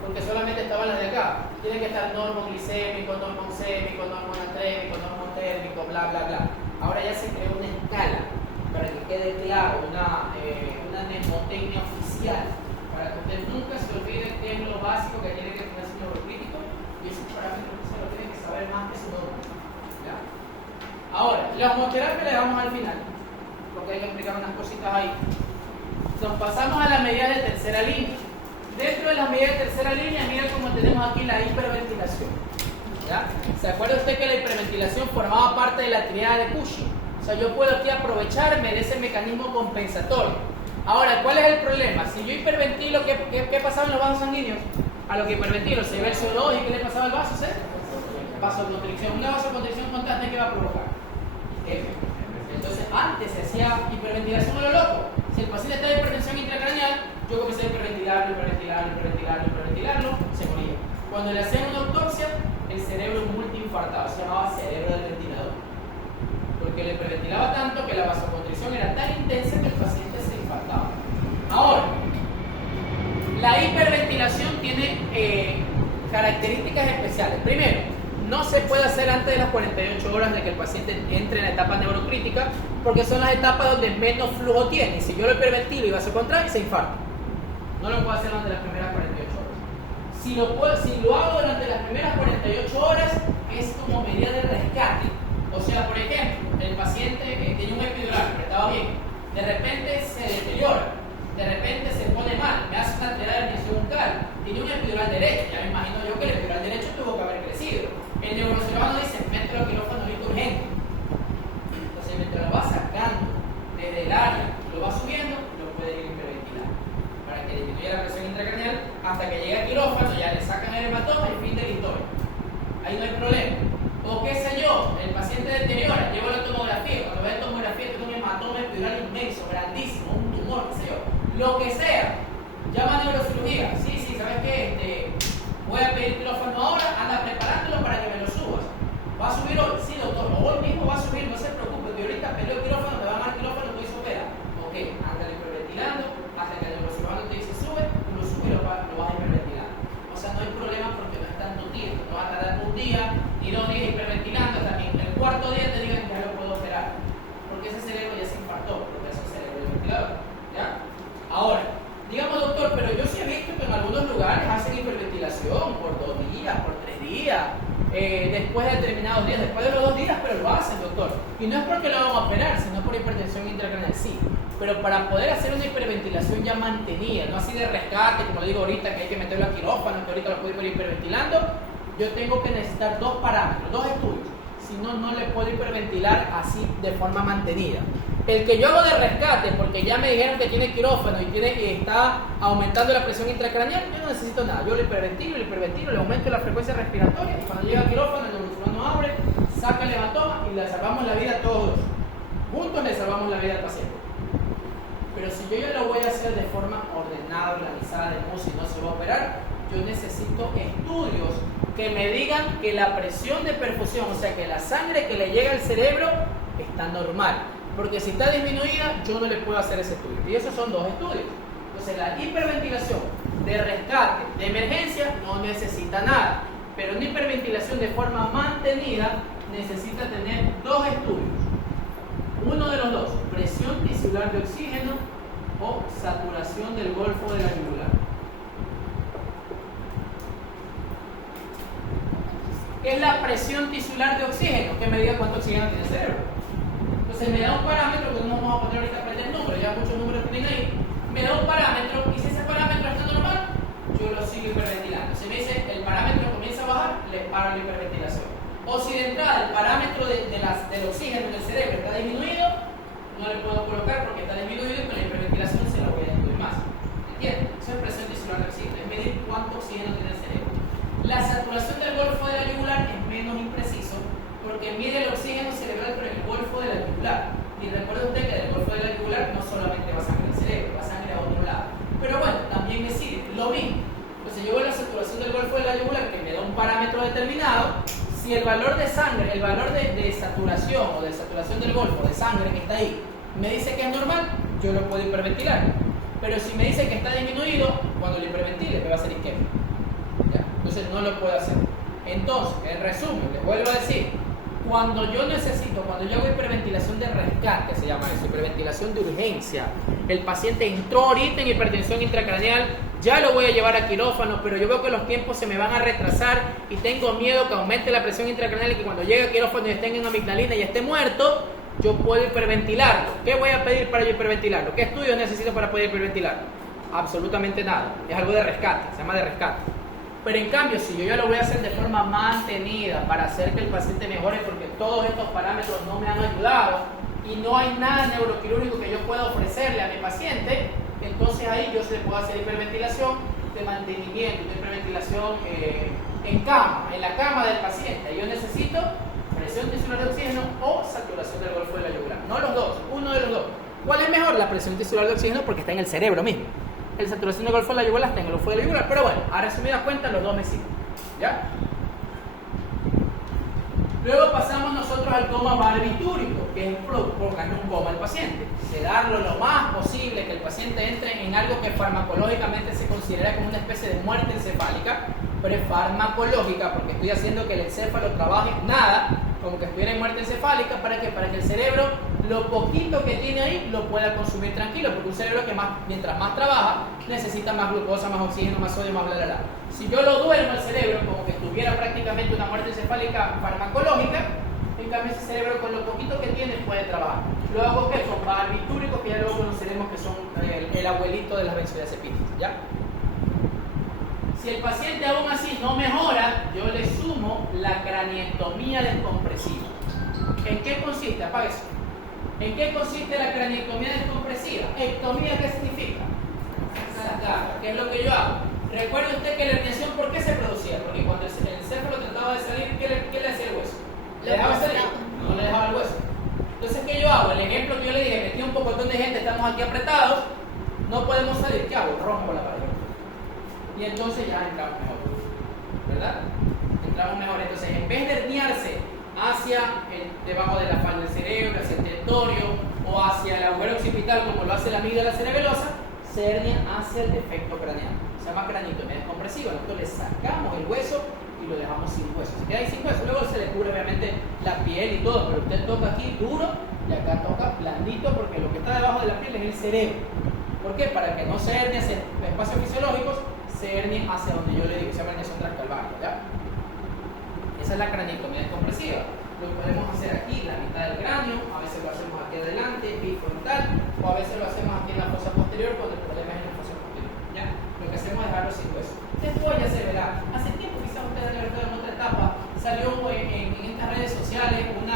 porque solamente estaban las de acá. Tiene que estar normoglicémico, normoglicémico, normonatrémico, normotérmico, bla, bla, bla. Ahora ya se creó una escala para que quede claro, una mnemotecnia oficial, para que usted nunca se olvide qué es lo básico que tiene que tener su neurocrítico y esos parámetros que se lo tiene que saber más que su norma. ¿Ya? Ahora, la hormoterapia le damos al final, porque hay que explicar unas cositas ahí. Nos pasamos a la medida de tercera línea. Dentro de las medidas de tercera línea, mira cómo tenemos aquí la hiperventilación. ¿Ya? ¿Se acuerda usted que la hiperventilación formaba parte de la tríada de Cushing? O sea, yo puedo aquí aprovecharme de ese mecanismo compensatorio. Ahora, ¿cuál es el problema? Si yo hiperventilo, ¿qué pasaba en los vasos sanguíneos? A lo que hiperventilo, se ve el CO2 y ¿qué le pasaba al vaso? Vasoconstricción. Una vasoconstricción constante, ¿qué va a provocar? F. Entonces, antes se hacía hiperventilación a lo loco. Si el paciente está en hipertensión intracraneal, yo comencé a hiperventilarlo, se moría. Cuando le hacían una autopsia, el cerebro multiinfartado, se llamaba cerebro del ventilador. Porque le hiperventilaba tanto que la vasoconstricción era tan intensa que el paciente se infartaba. Ahora, la hiperventilación tiene características especiales. Primero, no se puede hacer antes de las 48 horas de que el paciente entre en la etapa neurocrítica, porque son las etapas donde menos flujo tiene. Y si yo lo hiperventilo y vasocontrae, se infarta. No lo puedo hacer durante las primeras 48 horas. Si lo hago durante las primeras 48 horas, es como medida de rescate. O sea, por ejemplo, el paciente tiene un epidural, pero estaba bien. De repente se deteriora, de repente se pone mal, me hace una tirada de herniación bucal, tiene un epidural derecho. Ya me imagino yo que el epidural derecho tuvo que haber crecido. El neurocirujano dice, mételo al quirófano ahorita urgente. Entonces, mientras lo va sacando desde el área, lo va subiendo, lo puede ir hiperventilando para que disminuya la presión intracraneal hasta que llegue al quirófano, ya le sacan el hematoma y fin de la historia. Ahí no hay problema. O qué sé yo, el paciente deteriora, lleva la tomografía, cuando ve la tomografía tiene un hematoma epidural inmenso, grandísimo, un tumor, qué sé yo, lo que sea, llama a neurocirugía. Sí, ¿sabes qué? Voy a pedir quirófano ahora, anda preparándolo para que me lo subas. ¿Va a subir hoy? Sí, doctor, hoy mismo va a subir, no se preocupe, que ahorita peleo el quirófano, me va a dar quirófano, tú se opera. Ok, anda hiperventilando, hasta que el neurocirujano te dice sube, tú lo subes y lo vas a hiperventilar. O sea, no hay problema porque no es tanto tiempo, no va a tardar un día ni 2 días hiperventilando hasta que en el cuarto día te digan que ya lo puedo operar. Porque ese cerebro ya se infartó, porque es un cerebro del ventilador. ¿Ya? Ahora, digamos, doctor, pero yo sí he visto que en algunos lugares hacen hiperventilación por 2 días, por 3 días, después de determinados días, después de los 2 días, pero lo hacen, doctor. Y no es porque lo van a operar, sino por hipertensión intracraneal, sí, pero para poder hacer una hiperventilación ya mantenida, no así de rescate, como le digo ahorita, que hay que meterlo a quirófano, que ahorita lo puedo ir hiperventilando, yo tengo que necesitar dos parámetros, dos estudios, si no, no le puedo hiperventilar así de forma mantenida. El que yo hago de rescate, porque ya me dijeron que tiene quirófano y está aumentando la presión intracraneal, yo no necesito nada. Yo lo hiperventilo, le aumento la frecuencia respiratoria y cuando llega al quirófano, el neurocirujano abre, saca el hematoma y le salvamos la vida a todos. Juntos le salvamos la vida al paciente. Pero si yo ya lo voy a hacer de forma ordenada, organizada, de modo si no se va a operar, yo necesito estudios que me digan que la presión de perfusión, o sea que la sangre que le llega al cerebro está normal. Porque si está disminuida, yo no le puedo hacer ese estudio. Y esos son dos estudios. Entonces, la hiperventilación de rescate, de emergencia, no necesita nada. Pero una hiperventilación de forma mantenida necesita tener dos estudios. Uno de los dos, presión tisular de oxígeno o saturación del golfo de la yugular. ¿Qué es la presión tisular de oxígeno? Que me diga cuánto oxígeno tiene el cerebro. Entonces me da un parámetro, que no vamos a poner ahorita a aprender números, ya muchos números tienen ahí, me da un parámetro y si ese parámetro está normal, yo lo sigo hiperventilando. Si me dice el parámetro comienza a bajar, le paro la hiperventilación. O si de entrada el parámetro del oxígeno en el cerebro está disminuido, no le puedo colocar porque está disminuido y con la hiperventilación se lo voy a incluir más. ¿Entiendes? Eso es presión tisular de oxígeno, es medir cuánto oxígeno tiene el cerebro. La saturación del golfo de la yugular es menos impreciso porque mide el oxígeno cerebral pero en el golfo de la yugular. Y recuerde usted que del golfo de la yugular no solamente va sangre al cerebro, va sangre a otro lado. Pero bueno, también me sirve lo mismo. Entonces yo veo la saturación del golfo de la yugular que me da un parámetro determinado. Si el valor de sangre, el valor de saturación o de saturación del golfo de sangre que está ahí, me dice que es normal, yo lo puedo hiperventilar. Pero si me dice que está disminuido, cuando lo hiperventile me va a hacer isquemia. Entonces no lo puedo hacer. Entonces, en resumen, les vuelvo a decir, cuando yo hago hiperventilación de rescate, se llama eso, hiperventilación de urgencia, el paciente entró ahorita en hipertensión intracraneal, ya lo voy a llevar a quirófano, pero yo veo que los tiempos se me van a retrasar y tengo miedo que aumente la presión intracraneal y que cuando llegue a quirófano y esté en amigdalina y esté muerto, yo puedo hiperventilarlo. ¿Qué voy a pedir para yo hiperventilarlo? ¿Qué estudios necesito para poder hiperventilarlo? Absolutamente nada. Es algo de rescate, se llama de rescate. Pero en cambio, si yo ya lo voy a hacer de forma mantenida para hacer que el paciente mejore, porque todos estos parámetros no me han ayudado y no hay nada neuroquirúrgico que yo pueda ofrecerle a mi paciente, entonces ahí yo se le puedo hacer hiperventilación de mantenimiento, de hiperventilación en cama, en la cama del paciente. Yo necesito presión tisular de oxígeno o saturación del golfo de la yugular. No los dos, uno de los dos. ¿Cuál es mejor? La presión tisular de oxígeno porque está en el cerebro mismo. La saturación del golfo de la yugular está en el golfo de la yugular. Pero bueno, a resumidas cuentas, los dos me sirven. ¿Ya? Luego pasamos nosotros al coma barbitúrico, que es provocarle un coma al paciente. Sedarlo lo más posible, que el paciente entre en algo que farmacológicamente se considera como una especie de muerte encefálica, pero es farmacológica porque estoy haciendo que el encéfalo trabaje nada, como que estuviera en muerte encefálica, ¿para qué? Para que el cerebro, lo poquito que tiene ahí, lo pueda consumir tranquilo, porque un cerebro que mientras más trabaja, necesita más glucosa, más oxígeno, más sodio, más bla, bla, bla. Si yo lo duermo al cerebro, como que estuviera prácticamente una muerte encefálica farmacológica, en cambio ese cerebro con lo poquito que tiene puede trabajar. Luego, ¿qué son? Barbitúricos, que ya luego conoceremos que son el abuelito de las benzodiazepinas, ¿ya? Si el paciente aún así no mejora, yo le sumo la craniectomía descompresiva. ¿En qué consiste? Apague eso. ¿En qué consiste la craniectomía descompresiva? ¿Ectomía qué significa? Sacar. ¿Qué es lo que yo hago? Recuerde usted que la herniación, ¿por qué se producía? Porque cuando el encéfalo trataba de salir, ¿qué le hacía el hueso? ¿Le dejaba salir? No le dejaba el hueso. Entonces, ¿qué yo hago? El ejemplo que yo le dije, metí un pocotón de gente, estamos aquí apretados, no podemos salir. ¿Qué hago? Rompo la pared. Y entonces ya entramos mejor, ¿verdad? Entramos mejor. Entonces, en vez de herniarse hacia debajo de la falda del cerebro, hacia el territorio o hacia el agujero occipital, como lo hace la amígdala cerebelosa, se hernia hacia el defecto craneal. Se llama craniectomía descompresiva. Nosotros le sacamos el hueso y lo dejamos sin hueso. Se queda ahí sin hueso. Luego se le cubre obviamente la piel y todo, pero usted toca aquí duro y acá toca blandito porque lo que está debajo de la piel es el cerebro. ¿Por qué? Para que no se hernie hacia espacios fisiológicos, se hernie hacia donde yo le digo, se llama herniación transcalvárea, ¿ya? Esa es la craniectomía descompresiva. Lo podemos hacer aquí, la mitad del cráneo, a veces lo hacemos aquí adelante, bifrontal, o a veces lo hacemos aquí en la fosa posterior cuando el problema es en la fosa posterior. ¿Ya? Lo que hacemos es dejarlo sin hueso. Después ya se verá. Hace tiempo, quizás ustedes han visto en otra etapa, salió en estas redes sociales un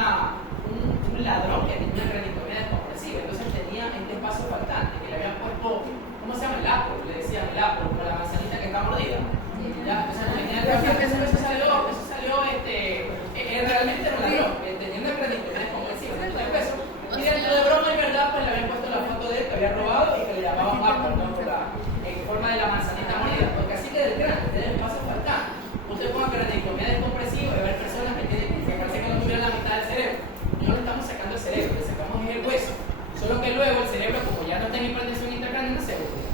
ladrón que tenía una cranitomía descompresiva. Entonces tenía este paso faltante, que le habían puesto, ¿cómo se llama? El apple, le decían el apple, como la manzanita que está mordida. ¿Ya? Entonces eso salió realmente era un ladrón, tenía una cranitomía descompresiva. Y dentro de broma y verdad, pues le habían puesto la foto de él que había robado y que le llamaban apple, ¿no? En forma de la manzanita mordida, porque así que del cráneo tiene el paso faltante. Usted ponga cranitomía descompresiva y va a haber personas que parece que no tuvieran la mitad del cerebro. No le estamos sacando el cerebro, le sacamos el hueso. Solo que luego el cerebro, como ya no tiene hipertensión intracraneal, se hunde.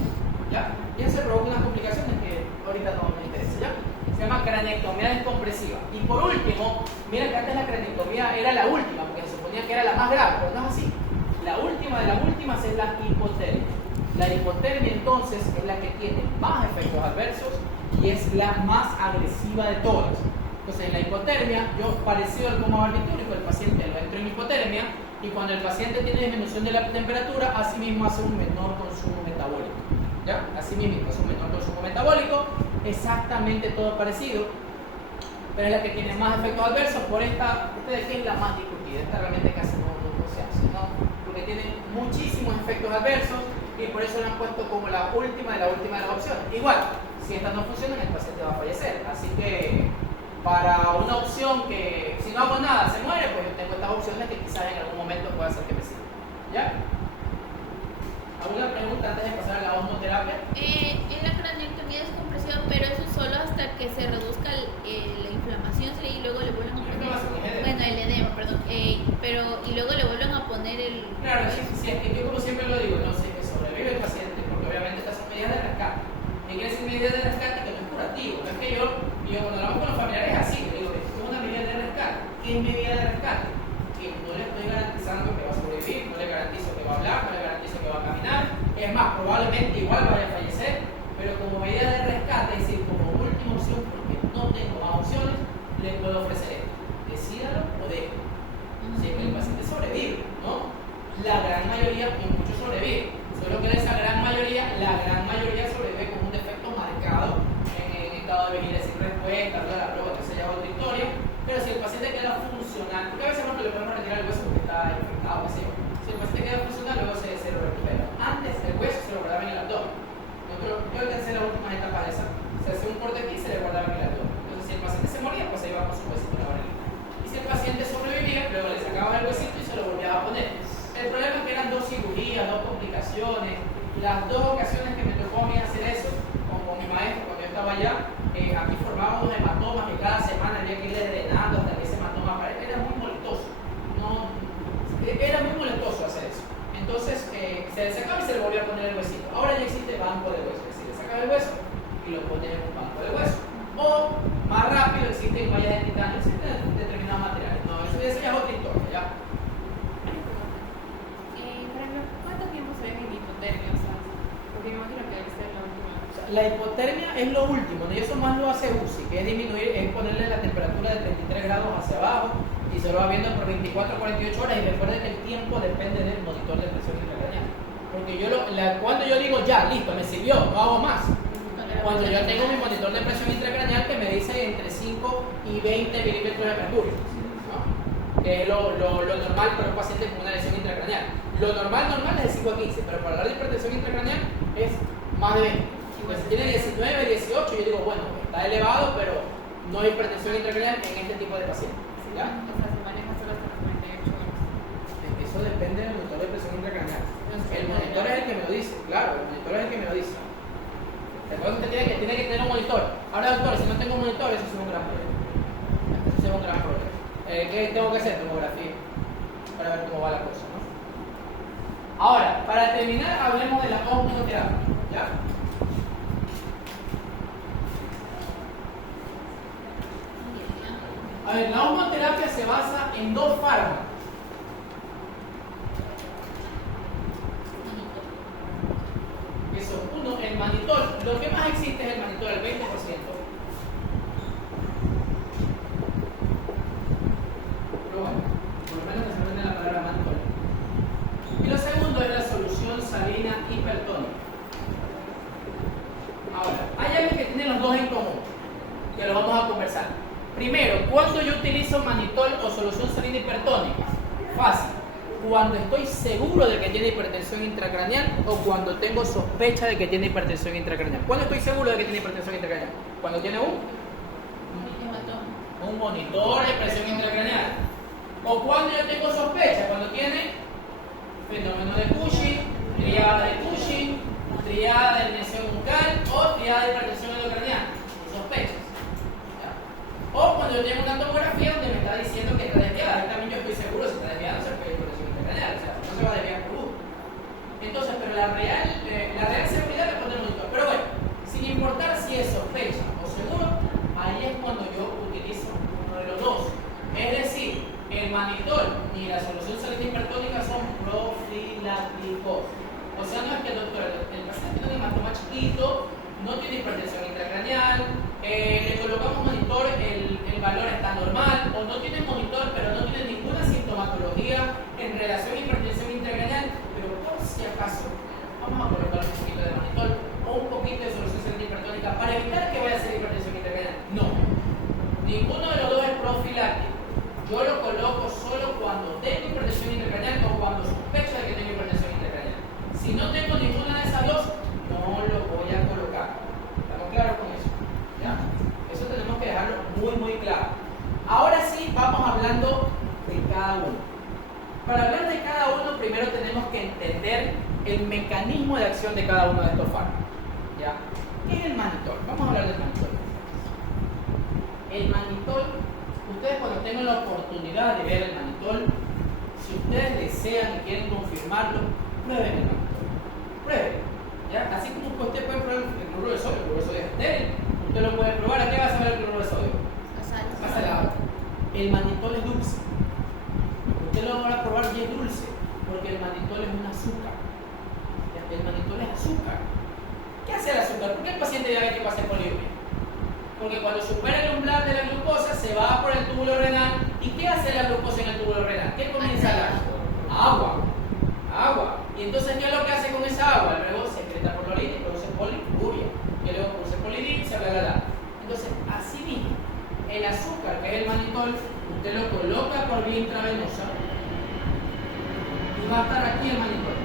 ¿Ya? Y eso provoca unas complicaciones que ahorita no me interesa. ¿Ya? Se llama cranectomía descompresiva. Y por último, mira que antes la cranectomía era la última, porque se suponía que era la más grave, pero no es así. La última de las últimas es la hipotermia. La hipotermia entonces es la que tiene más efectos adversos y es la más agresiva de todas. Entonces en la hipotermia, parecido al coma barbitúrico, el paciente lo entra en hipotermia y cuando el paciente tiene disminución de la temperatura, así mismo hace un menor consumo metabólico. ¿Ya? Así mismo hace un menor consumo metabólico, exactamente todo parecido, pero es la que tiene más efectos adversos por esta de aquí es la más discutida. Esta realmente casi no se hace, ¿no? Porque tiene muchísimos efectos adversos y por eso la han puesto como la última de las opciones. Igual, si estas no funcionan, el paciente va a fallecer. Así que, para una opción que, si no hago nada, se muere, pues yo tengo estas opciones que quizás en algún momento pueda hacer que me sirva. ¿Ya? ¿Alguna pregunta antes de pasar a la osmoterapia? En la craniotomía descompresiva, pero eso solo hasta que se reduzca la inflamación y luego le vuelven a poner. Bueno, el edema, perdón. Y luego le vuelven a poner el. Claro, sí, yo como siempre lo digo, no sé, que sobrevive el paciente, porque obviamente estas son medidas de rescate. ¿Qué quiere decir medidas de rescate? Que no es curativo. No es que yo cuando hablamos con los familiares es así, le digo, esto es una medida de rescate. ¿Qué es medida de rescate? Que no le estoy garantizando que va a sobrevivir, no le garantizo que va a hablar, no le garantizo que va a caminar. Es más, probablemente igual vaya a fallecer, pero como medida de rescate, es decir, como última opción, porque no tengo más opciones, le puedo ofrecer esto. Decídalo o déjalo. Si es que el paciente sobrevive, ¿no? La gran mayoría, y muchos sobreviven. Solo que de esa gran mayoría, la gran mayoría sobrevive con un defecto marcado en estado de vigilia sin respuesta, toda la prueba que se llama otra historia. Pero si el paciente queda funcional, porque a veces no le podemos retirar el hueso porque está infectado, qué sé yo. Si el paciente queda funcional, luego se lo recupera. Antes el hueso se lo guardaba en el abdomen. Yo alcancé la última etapa de esa. Se hacía un corte aquí y se le guardaba en el abdomen. Entonces, si el paciente se moría, pues se iba con su huesito en la barriga. Y si el paciente sobrevivía, luego le sacaba el huesito y se lo volvía a poner. El problema es que eran 2 cirugías, 2 complicaciones. Las 2 ocasiones que me tocó a mí hacer eso con mi maestro cuando yo estaba allá, aquí formábamos unos hematomas que cada semana había que irle drenando hasta que ese hematoma apareciera. Era muy molestoso. Era muy molestoso hacer eso. Entonces se le sacaba y se le volvía a poner el huesito. Ahora ya existe banco de hueso, es decir, le sacaba el hueso y lo pones en un banco de hueso. O más rápido existen mallas de titanio, existen determinados materiales. No, eso ya es otra historia, ¿ya? ¿Cuánto tiempo se ve en hipotermia? O sea, porque me imagino que debe ser la última. O sea, la hipotermia es lo último, ¿no? Y eso más lo hace UCI, que es disminuir, es ponerle la temperatura de 33 grados hacia abajo y se lo va viendo por 24 a 48 horas. Y recuerden que el tiempo depende del monitor de presión intracraneal. Porque cuando yo digo ya, listo, me sirvió, no hago más. Cuando yo tengo mi monitor de presión intracraneal que me dice entre 5 y 20 milímetros de mercurio, ¿no? Que es lo normal para un paciente con una lesión intracraneal. Lo normal es de 5 a 15, pero para hablar de hipertensión intracraneal es más de 20. Pues si tiene 19, 18, yo digo, bueno, está elevado, pero no hay hipertensión intracraneal en este tipo de pacientes. ¿Ya? O sea, se maneja solo hasta las 48 horas. Eso depende del monitor de presión intracraneal. El monitor es el que me lo dice, claro, el monitor es el que me lo dice. Recuerda que usted tiene que tener un monitor. Ahora, doctor, si no tengo un monitor, eso es un gran problema. Eso es un gran problema. ¿Qué tengo que hacer? Tomografía. Para ver cómo va la cosa, ¿no? Ahora, para terminar, hablemos de la osmoterapia. ¿Ya? A ver, la osmoterapia se basa en 2 fármacos. Que son, uno, el manitol. Lo que más existe es el manitol, el 20%. Luego conversar. Primero, ¿cuándo yo utilizo manitol o solución salina hipertónica? Fácil. Cuando estoy seguro de que tiene hipertensión intracraneal o cuando tengo sospecha de que tiene hipertensión intracraneal. ¿Cuándo estoy seguro de que tiene hipertensión intracraneal? Cuando tiene un monitor de presión intracraneal. O cuando yo tengo sospecha, cuando tiene fenómeno de Cushing, triada de Cushing, triada de lesión bucal o triada de hipertensión endocraniana. Sospechas. O cuando yo tengo una tomografía donde me está diciendo que está desviada, ahí también yo estoy seguro si está desviada no se puede hipertensión intracraneal, o sea, no se va a desviar por uno. Entonces, pero la real seguridad le pone el monitor. Pero bueno, sin importar si es sospecha o seguro, ahí es cuando yo utilizo uno de los dos. Es decir, el manitol y la solución salina hipertónica son profilácticos. O sea, no es que el paciente tiene un hematoma chiquito, no tiene hipertensión intracraneal, le colocamos monitor, el valor está normal, o no tiene monitor, pero no tiene ninguna sintomatología en relación a hipertensión intracraneal, pero por si acaso, vamos a colocar un poquito de monitor o un poquito de solución salina hipertónica para evitar que vaya a ser hipertensión intracraneal. No, ninguno de los dos es profiláctico. Yo lo coloco solo cuando tengo hipertensión intracraneal o cuando sospecho de que tengo hipertensión intracraneal. Si no tengo ninguna de esas dos, no lo voy a colocar. ¿Estamos claros con eso? ¿Ya? Eso tenemos que dejarlo muy, muy claro. Ahora sí, vamos hablando de cada uno. Para hablar de cada uno, primero tenemos que entender el mecanismo de acción de cada uno de estos fármacos. ¿Ya? ¿Qué es el manitol? Vamos a hablar del manitol. El manitol, ustedes cuando tengan la oportunidad de ver el manitol, si ustedes desean y quieren confirmarlo, prueben el manitol. Prueben. ¿Ya? Así como usted puede probar el cloruro de sodio, el cloruro de sodio es estéril, usted lo puede probar. ¿A qué va a saber el cloruro de sodio? Va a saber. El manitol es dulce. Usted lo va a probar y es dulce, porque el manitol es un azúcar. ¿Ya? El manitol es azúcar. ¿Qué hace el azúcar? ¿Por qué el paciente diabético hace poliuria? Porque cuando supera el umbral de la glucosa se va por el túbulo renal. ¿Y qué hace la glucosa en el túbulo renal? ¿Qué comienza a dar? Agua. Y entonces, ¿qué es lo que hace con esa agua? Luego se secreta por la orina y produce poliuria. Y luego produce polidipsia, bla, bla, bla. Entonces, así mismo, el azúcar, que es el manitol, usted lo coloca por vía intravenosa y va a estar aquí el manitol.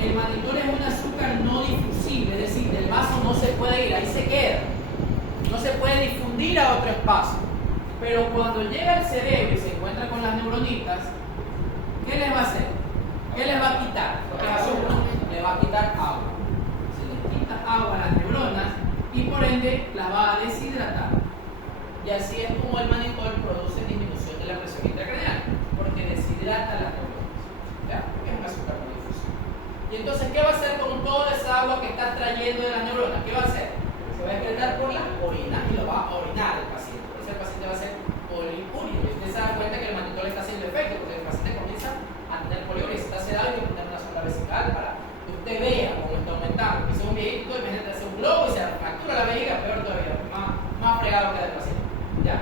El manitol es un azúcar no difusible, es decir, del vaso no se puede ir, ahí se queda. No se puede difundir a otro espacio. Pero cuando llega al cerebro y se encuentra con las neuronitas, ¿qué les va a hacer? ¿Qué les va a quitar? Porque es azúcar, le va a quitar agua. Se les quita agua a las neuronas y por ende las va a deshidratar. Y así es como el manitol produce disminución de la presión intracraneal, porque deshidrata las neuronas. ¿Ya? Porque es un azúcar muy difuso. Y entonces, ¿qué va a hacer con toda esa agua que está trayendo de las neuronas? ¿Qué va a hacer? Se va a excretar por la orina y lo va a orinar el paciente. Por eso el paciente va a hacer poliuria. Y usted se da cuenta que el manitol está haciendo efecto, porque el paciente comienza a tener poliuria y se está sedado y hay que poner una sonda vesical para que usted vea cómo está aumentando. Y si es un viejito, imagínate hacer un globo y se fractura la vejiga, peor todavía, más fregado que el paciente. ¿Ya?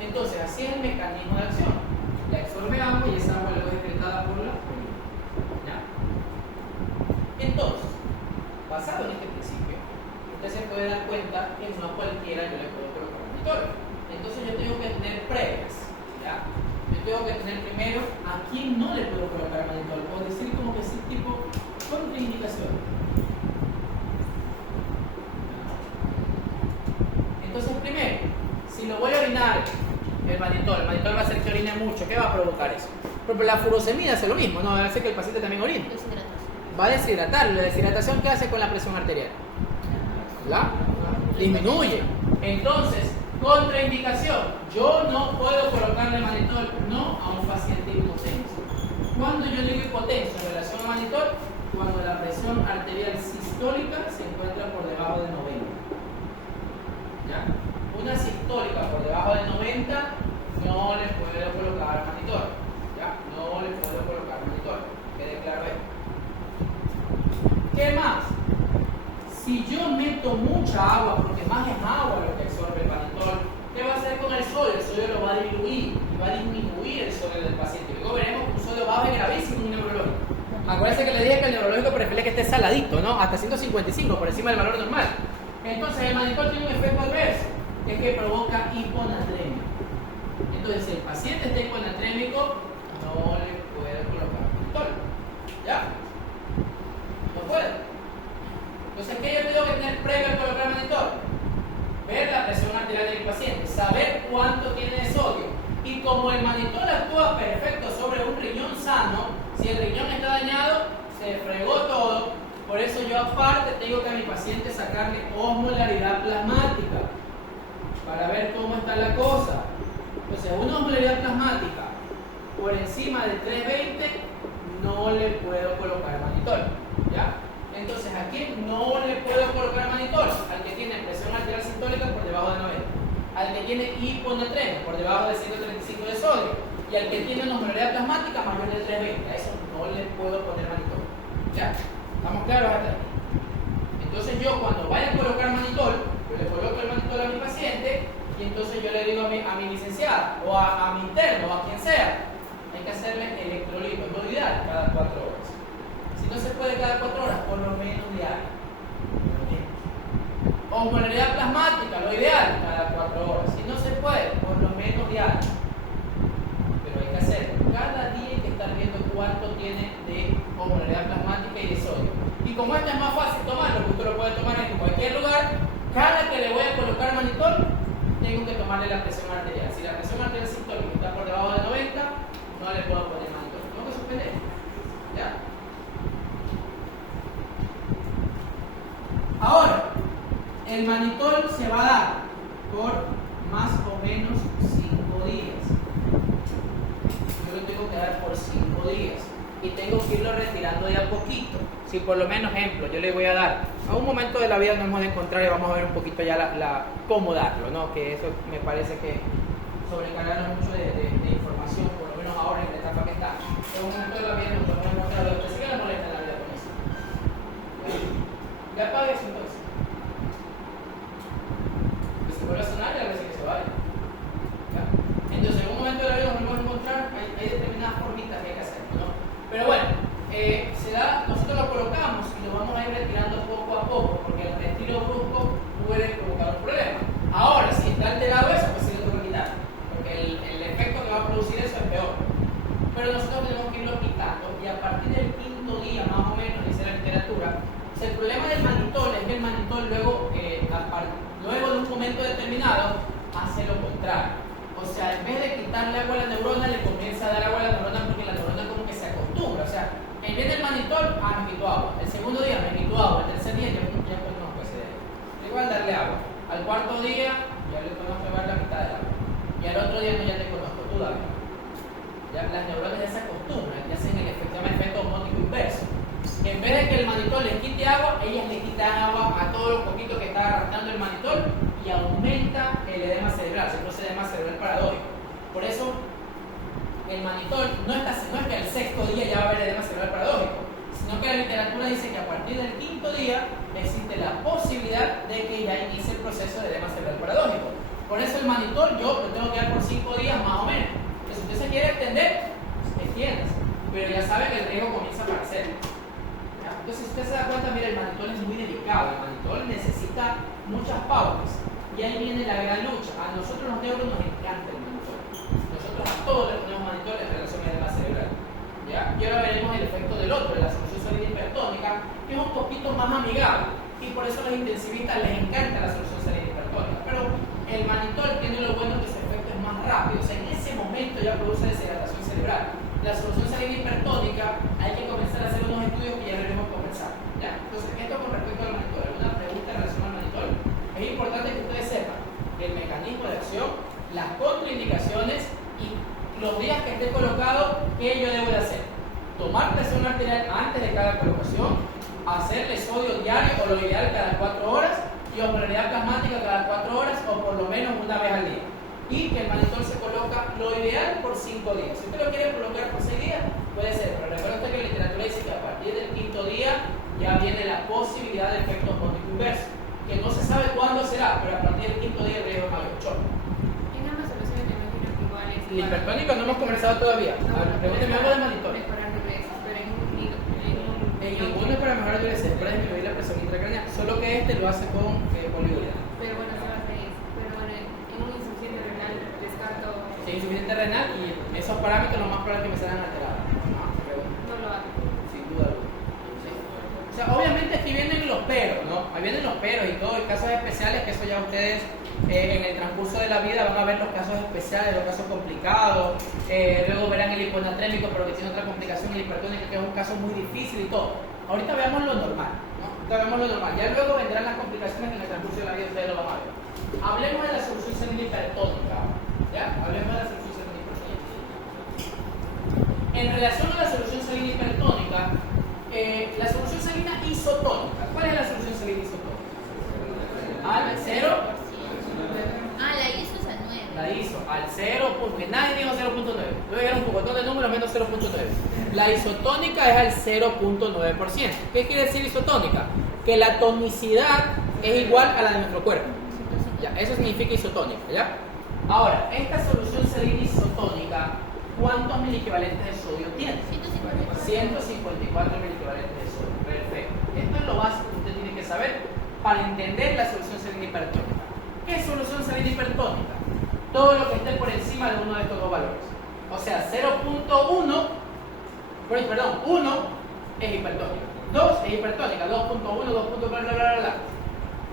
Entonces, así es el mecanismo de acción. Le absorbe agua y esa agua luego es excretada por la orina. ¿Ya? Entonces, basado en este principio, usted se puede dar cuenta que no a cualquiera yo le puedo colocar manitol. Entonces yo tengo que tener previas. ¿Ya? Yo tengo que tener primero a quién no le puedo colocar manitol, o decir como que sí, tipo contraindicación. Entonces primero, si lo voy a orinar el manitol va a hacer que orine mucho. ¿Qué va a provocar eso? Pero la furosemida hace lo mismo, ¿no? Va a hacer que el paciente también orine. Va a deshidratar. La deshidratación, ¿qué hace con la presión arterial? La disminuye. Entonces, contraindicación. Yo no puedo colocarle manitol, no a un paciente hipotenso. Cuando yo digo hipotenso en relación a manitol, cuando la presión arterial sistólica se encuentra por debajo de 90. ¿Ya? Una sistólica por debajo de 90 no le puedo colocar manitol. ¿Ya? No le puedo colocar manitol. Quede claro esto. ¿Qué más? Si yo meto mucha agua, porque más es agua lo que absorbe el manitol, ¿qué va a hacer con el sodio? El sodio lo va a diluir y va a disminuir el sodio del paciente. Luego veremos que un sodio bajo es gravísimo en un neurológico. Acuérdense que le dije que el neurológico prefiere que esté saladito, ¿no? Hasta 155, por encima del valor normal. Entonces el manitol tiene un efecto adverso. es que provoca hiponatremia. Entonces, si el paciente está hiponatrémico, no le puede colocar manitol. ¿Ya? No puede. Entonces, ¿qué yo tengo que tener previo al colocar manitol? Ver la presión arterial del paciente, saber cuánto tiene de sodio. Y como el manitol actúa perfecto sobre un riñón sano, si el riñón está dañado, se fregó todo. Por eso yo aparte tengo que a mi paciente sacarle osmolaridad plasmática para ver cómo está la cosa. Entonces, una osmolaridad plasmática por encima de 320 no le puedo colocar manitol. ¿Ya? Entonces, ¿a quién no le puedo colocar manitol? Al que tiene presión arterial sistólica por debajo de 90, al que tiene hiponatremia por debajo de 135 de sodio y al que tiene una osmolaridad plasmática mayor de 320. A eso no le puedo poner manitol. ¿Ya? ¿Estamos claros hasta aquí? Entonces yo cuando vaya a colocar manitol, yo le coloco el manitol a mi paciente y entonces yo le digo a mi licenciada o a mi interno o a quien sea, hay que hacerle electrolito, es lo ideal, cada 4 horas. Si no se puede cada 4 horas, por lo menos diario. Osmolaridad plasmática, lo ideal, cada 4 horas. Si no se puede, por lo menos diario. Pero hay que hacerlo. Cada día hay que estar viendo cuánto tiene de osmolaridad plasmática y de sodio. Y como esto es más fácil tomarlo, porque usted lo puede tomar en cualquier lugar, cada que le voy a colocar manitol, tengo que tomarle la presión arterial. Si la presión arterial sistólica está por debajo de 90, no le puedo poner manitol. Tengo que suspender. ¿Ya? Ahora, el manitol se va a dar por más o menos 5 días. Yo lo tengo que dar por 5 días y tengo que irlo retirando de a poquito. Si por lo menos, ejemplo, yo le voy a dar, a un momento de la vida nos hemos de encontrar y vamos a ver un poquito ya cómo darlo, ¿no? Que eso me parece que sobrecargarnos mucho de información, por lo menos ahora en la etapa que está. En un momento de la vida nos podemos encontrar lo que sí que le molesta en la vida con eso. Ya apague eso entonces. Que se vuelve a sonar y a veces que se vaya. ¿Ya? Entonces, en un momento de la vida nos podemos encontrar, hay determinadas formitas que hay que hacer, ¿no? Pero bueno, nosotros lo colocamos y lo vamos a ir retirando poco a poco, porque el retiro brusco puede provocar un problema. Ahora, si está alterado eso, pues sí lo tengo que quitar, porque el efecto que va a producir eso es peor. Pero nosotros tenemos que irlo quitando y a partir del 5.º día, más o menos, dice la literatura, el problema del manitol es que el manitol luego de un momento determinado hace lo contrario. O sea, en vez de quitarle agua a la neurona, le comienza a dar agua a la neurona porque la neurona como que se acostumbra. O sea, en vez del manitol, me quitó agua. El segundo día me quitó agua. El tercer día ya conozco ese día. Igual darle agua. Al cuarto día ya le conozco dar la mitad del agua. Y al otro día no, ya te conozco, tú dame. Ya las neuronas ya se acostumbran, ya hacen el efecto osmótico inverso. En vez de que el manitol les quite agua, ellas le quitan agua a todo lo poquito que está arrastrando el manitol y aumenta el edema cerebral, se produce edema cerebral paradójico. Por eso, el manitol no es que al 6.º día ya va a haber edema cerebral paradójico, sino que la literatura dice que a partir del 5.º día existe la posibilidad de que ya inicie el proceso de edema cerebral paradójico. Por eso el manitol yo lo tengo que dar por 5 días más o menos. Entonces, si usted se quiere extender, extiéndase, pero ya sabe que el riesgo comienza a aparecer. Entonces, si usted se da cuenta, mira, el manitol es muy delicado, el manitol necesita muchas pautas y ahí viene la gran lucha. A nosotros los neuros nos encanta el manitol, nosotros a todos le ponemos manitol en relación al edema cerebral. ¿Ya? Y ahora veremos el efecto del otro, de la solución salina hipertónica, que es un poquito más amigable y por eso a los intensivistas les encanta la solución salina hipertónica. Pero el manitol tiene lo bueno que su efecto es más rápido, o sea, en ese momento ya produce deshidratación cerebral. La solución salina hipertónica hay que comenzar a hacer unos estudios que ya veremos comenzar. ¿Ya? Entonces, esto con respecto al manitol. ¿Alguna pregunta en relación al manitol? Es importante que ustedes sepan el mecanismo de acción, las contraindicaciones y los días que esté colocado, qué yo debo de hacer. Tomar presión arterial antes de cada colocación, hacerle sodio diario o lo ideal cada 4 horas y osmolaridad plasmática cada 4 horas o por lo menos una vez al día. Y que el manitol se coloca lo ideal por 5 días. Si usted lo quiere colocar por 6 días, puede ser, pero recuerda usted que la literatura dice que a partir del 5.º día ya viene la posibilidad de efecto osmótico inverso, que no se sabe cuándo será, pero a partir del 5.º día el riesgo es mayor. En ambas soluciones me imagino que igual es. El hipertónico no hemos conversado todavía. No, Pregúnteme algo del manitol. Mejorar el DBS, pero en Ninguno es para mejorar el DBS, es para disminuir la presión intracraneal, solo que este lo hace con poliuretano. Pero bueno, se va a hacer eso. Pero bueno, renal y esos parámetros lo más probable es que me salgan alterados. No lo hago. Sin duda alguna. Sí. O sea, obviamente aquí vienen los peros, ¿no? Ahí vienen los peros y todo, y casos especiales, que eso ya ustedes en el transcurso de la vida van a ver los casos especiales, los casos complicados, luego verán el hiponatrémico, pero que tiene otra complicación, el hipertónico, que es un caso muy difícil y todo. Ahorita veamos lo normal, ¿no? Ahorita veamos lo normal. Ya luego vendrán las complicaciones que en el transcurso de la vida ustedes lo van a ver. Hablemos de la solución salina hipertónica. ¿Ya? Hablemos de la solución salina hipertónica. En relación a la solución salina hipertónica, la solución salina isotónica. ¿Cuál es la solución salina isotónica? Al 0. Ah, la ISO es al 9. La ISO al 0. Nadie dijo 0.9. Voy a llegar un poco de números menos 0.9. La isotónica es al 0.9%. ¿Qué quiere decir isotónica? Que la tonicidad es igual a la de nuestro cuerpo. Ya, eso significa isotónica, ¿ya? Ahora, esta solución salina isotónica, ¿cuántos miliequivalentes de sodio tiene? 154 miliequivalentes de sodio. Perfecto. Esto es lo básico que usted tiene que saber para entender la solución salina hipertónica. ¿Qué es solución salina hipertónica? Todo lo que esté por encima de uno de estos dos valores. O sea, 0.1, perdón, 1 es hipertónica, 2 es hipertónica, 2.1, 2. Bla, bla, bla, bla.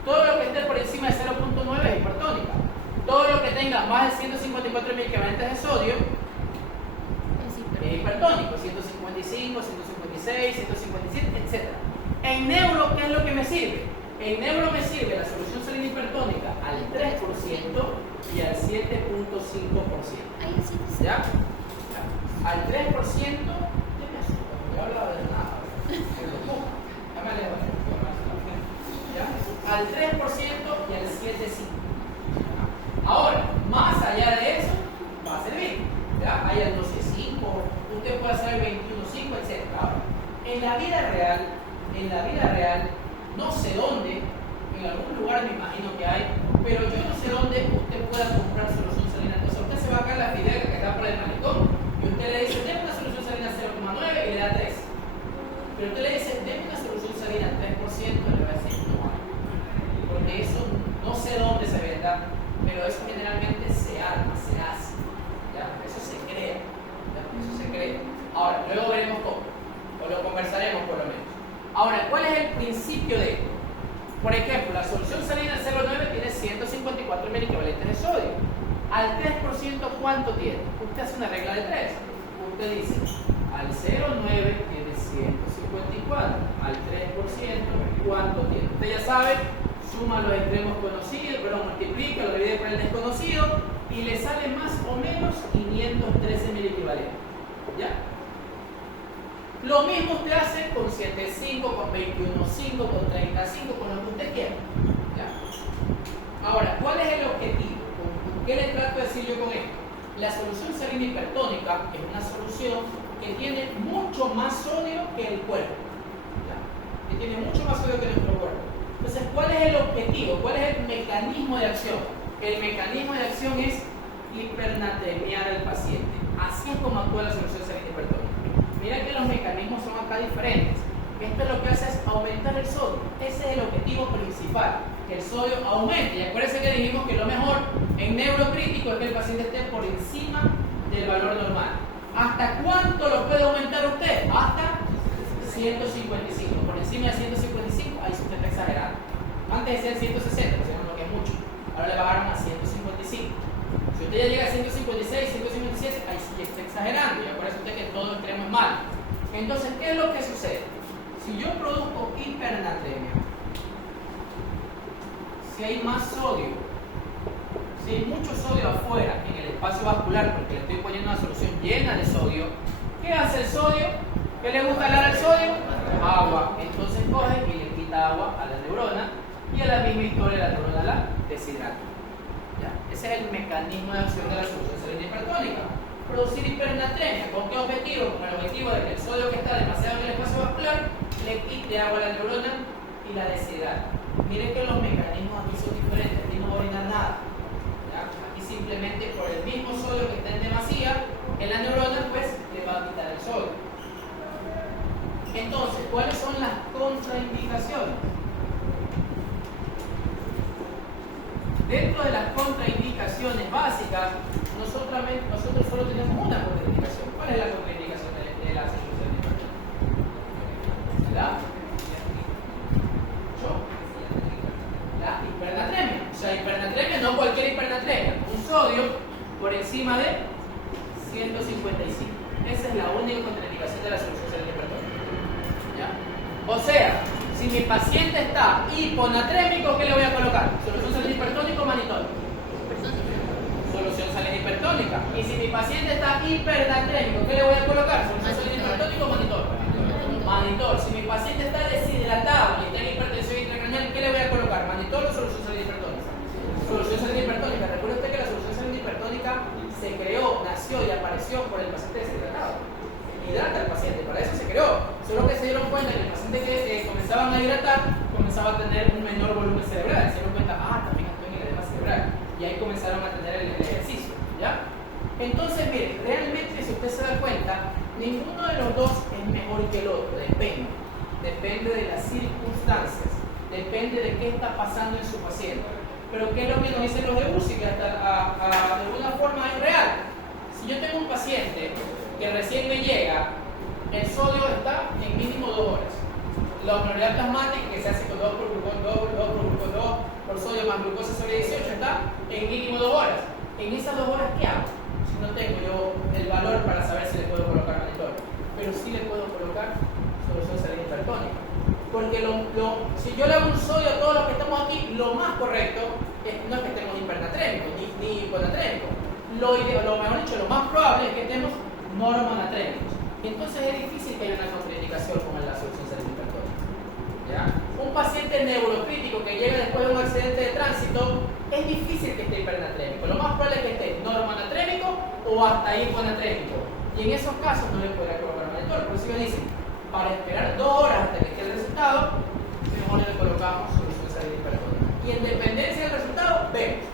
Todo lo que esté por encima de 0.9 es hipertónica. Todo lo que tenga más de 154 miliequivalentes de sodio es hipertónico. 155, 156, 157, etc. En neuro, ¿qué es lo que me sirve? En neuro me sirve la solución salina hipertónica al 3% y al 7.5%. ¿Ya? Al 3%, ¿qué me asusta? Yo hablaba de nada. Ya me alejo. ¿Ya? Al 3% y al 7.5%. Ahora, más allá de eso, va a servir. ¿Ya? Hay al 12.5, usted puede hacer el 21.5, etc. Ahora, en la vida real, no sé dónde, en algún lugar me imagino que hay, pero yo no sé dónde usted pueda comprar solución salina. Entonces usted se va acá a la fidega que está por el malecón y usted le dice, deme una solución salina 0.9 y le da 3. Pero usted le dice, deme una solución salina 3%, y le va a decir, no hay. Porque eso no sé dónde se venda, pero eso generalmente se arma, se hace. ¿Ya? Eso se crea. ¿Ya? Eso se crea. Ahora, luego veremos cómo, o lo conversaremos por lo menos. Ahora, ¿cuál es el principio de esto? Por ejemplo, la solución salina 0.9 tiene 154 miliequivalentes de sodio. Al 3%, ¿cuánto tiene? Usted hace una regla de 3. Usted dice, al 0.9 tiene 154. Al 3%, ¿cuánto tiene? Usted ya sabe, suma los extremos conocidos, pero multiplica, lo divide por el desconocido y le sale más o menos 513 miliequivalentes. ¿Ya? Lo mismo usted hace con 7.5, con 21.5, con 35, con lo que usted quiera. ¿Ya? Ahora, ¿cuál es el objetivo? ¿Qué le trato de decir yo con esto? La solución salina hipertónica es una solución que tiene mucho más sodio que el cuerpo. ¿Ya? Que tiene mucho más sodio que nuestro cuerpo. Entonces, ¿cuál es el objetivo? ¿Cuál es el mecanismo de acción? El mecanismo de acción es hipernatremiar al paciente. Así es como actúa la solución salina hipertónica. Mira que los mecanismos son acá diferentes. Esto lo que hace es aumentar el sodio. Ese es el objetivo principal, que el sodio aumente. Y acuérdense que dijimos que lo mejor en neurocrítico es que el paciente esté por encima del valor normal. ¿Hasta cuánto lo puede aumentar usted? Hasta 155. Por encima de 155, ahí sí usted está exagerando. Antes decían 160, lo que es mucho. Ahora le bajaron a 155. Si usted ya llega a 156, 157, ahí sí está exagerando. Y acuérdese usted que todo extremo es malo. Entonces, ¿qué es lo que sucede? Si yo produzco hipernatremia, si hay más sodio, si hay mucho sodio afuera en el espacio vascular, porque le estoy poniendo una solución llena de sodio, ¿qué hace el sodio? ¿Qué le gusta hablar al sodio? Agua. Entonces coge y le quita agua a la neurona y a la misma historia la neurona la deshidrata. ¿Ya? Ese es el mecanismo de acción de la solución salina hipertónica. Producir hipernatremia. ¿Con qué objetivo? Con el objetivo de que el sodio que está demasiado en el espacio vascular le quite agua a la neurona y la deshidrata. Miren que los mecanismos aquí son diferentes. Aquí no va a orinar nada. ¿Ya? Aquí simplemente por el mismo sodio que está en demasía en la neurona, pues le va a quitar el sodio. Entonces, ¿cuáles son las contraindicaciones? Dentro de las contraindicaciones básicas, nosotros nosotros solo tenemos una contraindicación. ¿Cuál es la contraindicación de la solución hipertónica? La hipernatremia. O sea, hipernatremia, no cualquier hipernatremia. Un sodio por encima de 155. Esa es la única contraindicación de la solución saline hipertónica. ¿Ya? O sea, si mi paciente está hiponatrémico, ¿qué le voy a colocar? Solución saline hipertónica o manitol. Solución saline hipertónica. Y si mi paciente está hipernatrémico, ¿qué le voy a colocar? Solución saline hipertónica o manitol. Manitol. Si mi paciente está deshidratado y tiene hipertensión intracraneal, ¿qué le voy a colocar? ¿Manitol o solución saline hipertónica? Solución saline hipertónica. Recuerde usted que la solución saline hipertónica se creó, nació y apareció por el paciente deshidratado. Hidrata al paciente, para eso se creó. Solo que se dieron cuenta que el paciente que comenzaban a hidratar comenzaba a tener un menor volumen cerebral. Se dieron cuenta, también estoy en edema cerebral. Y ahí comenzaron a tener el ejercicio. ¿Ya? Entonces, mire, realmente si usted se da cuenta, ninguno de los dos es mejor que el otro, depende. Depende de las circunstancias, depende de qué está pasando en su paciente. Pero ¿qué es lo que nos dicen los de UCI? Que hasta de alguna forma es real. Si yo tengo un paciente que recién me llega, el sodio está en mínimo 2 horas. La osmolalidad plasmática, que se hace con 2 por sodio más glucosa sobre 18, está en mínimo 2 horas. En esas 2 horas, ¿qué hago? Si no tengo yo el valor para saber si le puedo colocar manitol, pero sí le puedo colocar solución saline hipertónica. Porque si yo le hago un sodio a todos los que estamos aquí, lo más correcto no es que estemos hipernatrémicos ni hiponatrémicos. Lo mejor dicho, lo más probable es que estemos normonatrémicos. Y entonces es difícil que haya una contraindicación con la solución saline hipertónica. ¿Ya? Un paciente neurocrítico que llega después de un accidente de tránsito, es difícil que esté hipernatrémico. Lo más probable es que esté normonatrémico o hasta hiponatrémico. Y en esos casos no le podrá colocar manitol. Por eso me dicen, para esperar 2 horas hasta que esté el resultado, mejor le colocamos solución saline hipertónica. Y en dependencia del resultado, vemos.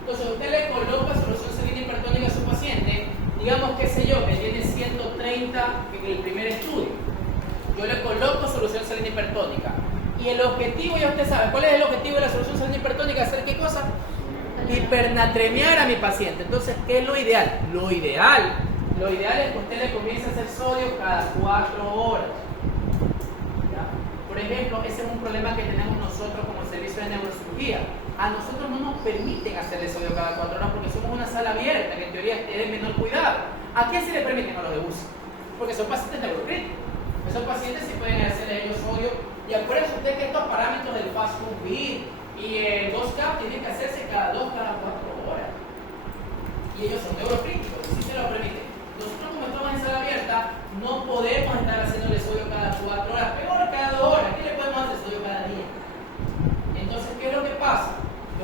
Entonces usted le coloca solución saline hipertónica a su paciente, digamos, qué sé yo, que tiene 130 en el primer estudio. Yo le coloco solución saline hipertónica. Y el objetivo, ya usted sabe, ¿cuál es el objetivo de la solución saline hipertónica? ¿Hacer qué cosa? Hipernatremiar a mi paciente. Entonces, ¿qué es lo ideal? Lo ideal es que usted le comience a hacer sodio cada 4 horas. ¿Ya? Por ejemplo, ese es un problema que tenemos nosotros como servicio de neurocirugía. A nosotros no nos permiten hacerle sodio cada 4 horas porque somos una sala abierta, que en teoría es de menor cuidado. ¿A quién se le permiten? A los de UCI. Porque son pacientes neurocríticos. Esos pacientes sí pueden hacerle ellos sodio. Y acuérdense usted que estos parámetros del fast food beat y el GOSCAP tienen que hacerse cada 2, cada 4 horas. Y ellos son neurocríticos, sí se lo permiten. Nosotros, como estamos en sala abierta, no podemos estar haciéndole sodio cada 4 horas, peor cada 2 horas. ¿Qué le podemos hacer sodio cada día? Entonces, ¿qué es lo que pasa?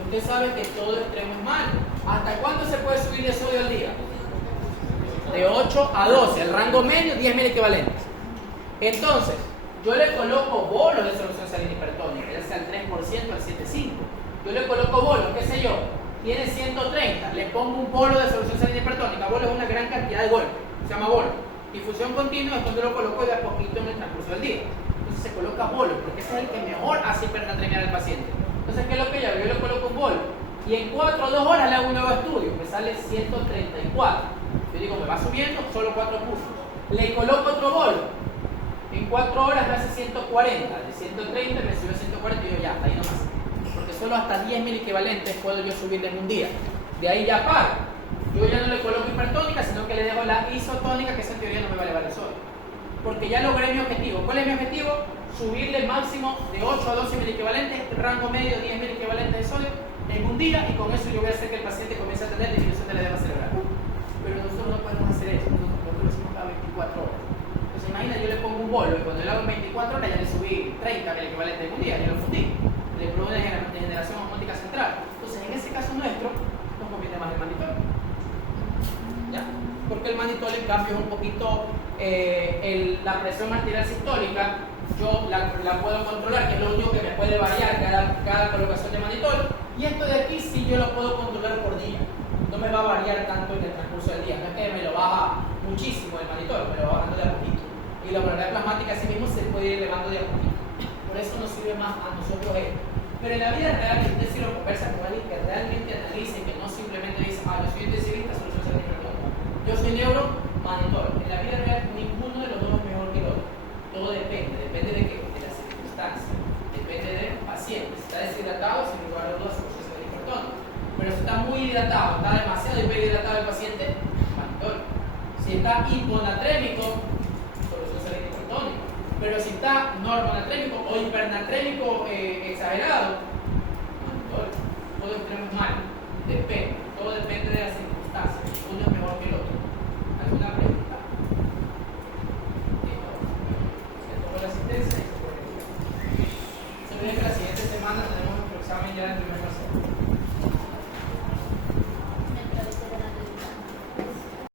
Usted sabe que todo extremo es malo. ¿Hasta cuánto se puede subir de sodio al día? De 8 a 12, el rango medio 10 mil equivalentes. Entonces, yo le coloco bolos de solución saline hipertónica, ya sea el 3% al 7,5. Yo le coloco bolos, qué sé yo, tiene 130, le pongo un bolo de solución saline hipertónica. Bolo es una gran cantidad de golpe, se llama bolo. Difusión continua es cuando lo coloco de a poquito en el transcurso del día. Entonces se coloca bolo, porque ese es el que mejor hace hipernatremiar al paciente. Entonces, ¿qué es lo que yo hago? Yo le coloco un bolo y en 4 o 2 horas le hago un nuevo estudio, me sale 134. Yo digo, me va subiendo, solo 4 puntos. Le coloco otro bolo. En 4 horas me hace 140, de 130 me subió a 140 y yo ya, ahí nomás. Porque solo hasta 10.000 equivalentes puedo yo subirle en un día. De ahí ya pago. Yo ya no le coloco hipertónica, sino que le dejo la isotónica, que esa en teoría no me va a elevar el sodio. Porque ya logré mi objetivo. ¿Cuál es mi objetivo? Subirle máximo de 8 a 12.000 equivalentes, rango medio 10.000 equivalentes de sodio en un día, y con eso yo voy a hacer que el paciente comience a tener disminución del edema cerebral. Pero nosotros no podemos hacer eso, nosotros lo hacemos cada 24 horas. Entonces imagina, yo le pongo un bolo y cuando yo lo hago en 24 horas ya le subí 30, el equivalente en un día, ya lo fundí. Le produce una degeneración osmótica central. Entonces en ese caso nuestro nos conviene más el manitol. ¿Ya? Porque el manitol en cambio es un poquito, la presión arterial sistólica yo la puedo controlar, que es lo único que me puede variar cada colocación de manitol, y esto de aquí sí yo lo puedo controlar por día. No me va a variar tanto en el transcurso del día, no es que me lo baja muchísimo el manitol, me lo va bajando de a poquito. Y la osmolalidad plasmática así mismo se puede ir elevando de a poquito. Por eso nos sirve más a nosotros esto. Pero en la vida real, usted si lo conversa con alguien que realmente analice, que no simplemente dice, yo soy intensivista, Pero si está muy hidratado, está demasiado hiperhidratado el paciente, manditorio. Si está hiponatrémico, solución salina hipertónica. Pero si está normonatrémico o hipernatrémico exagerado, manditorio. Todos extremos mal, depende.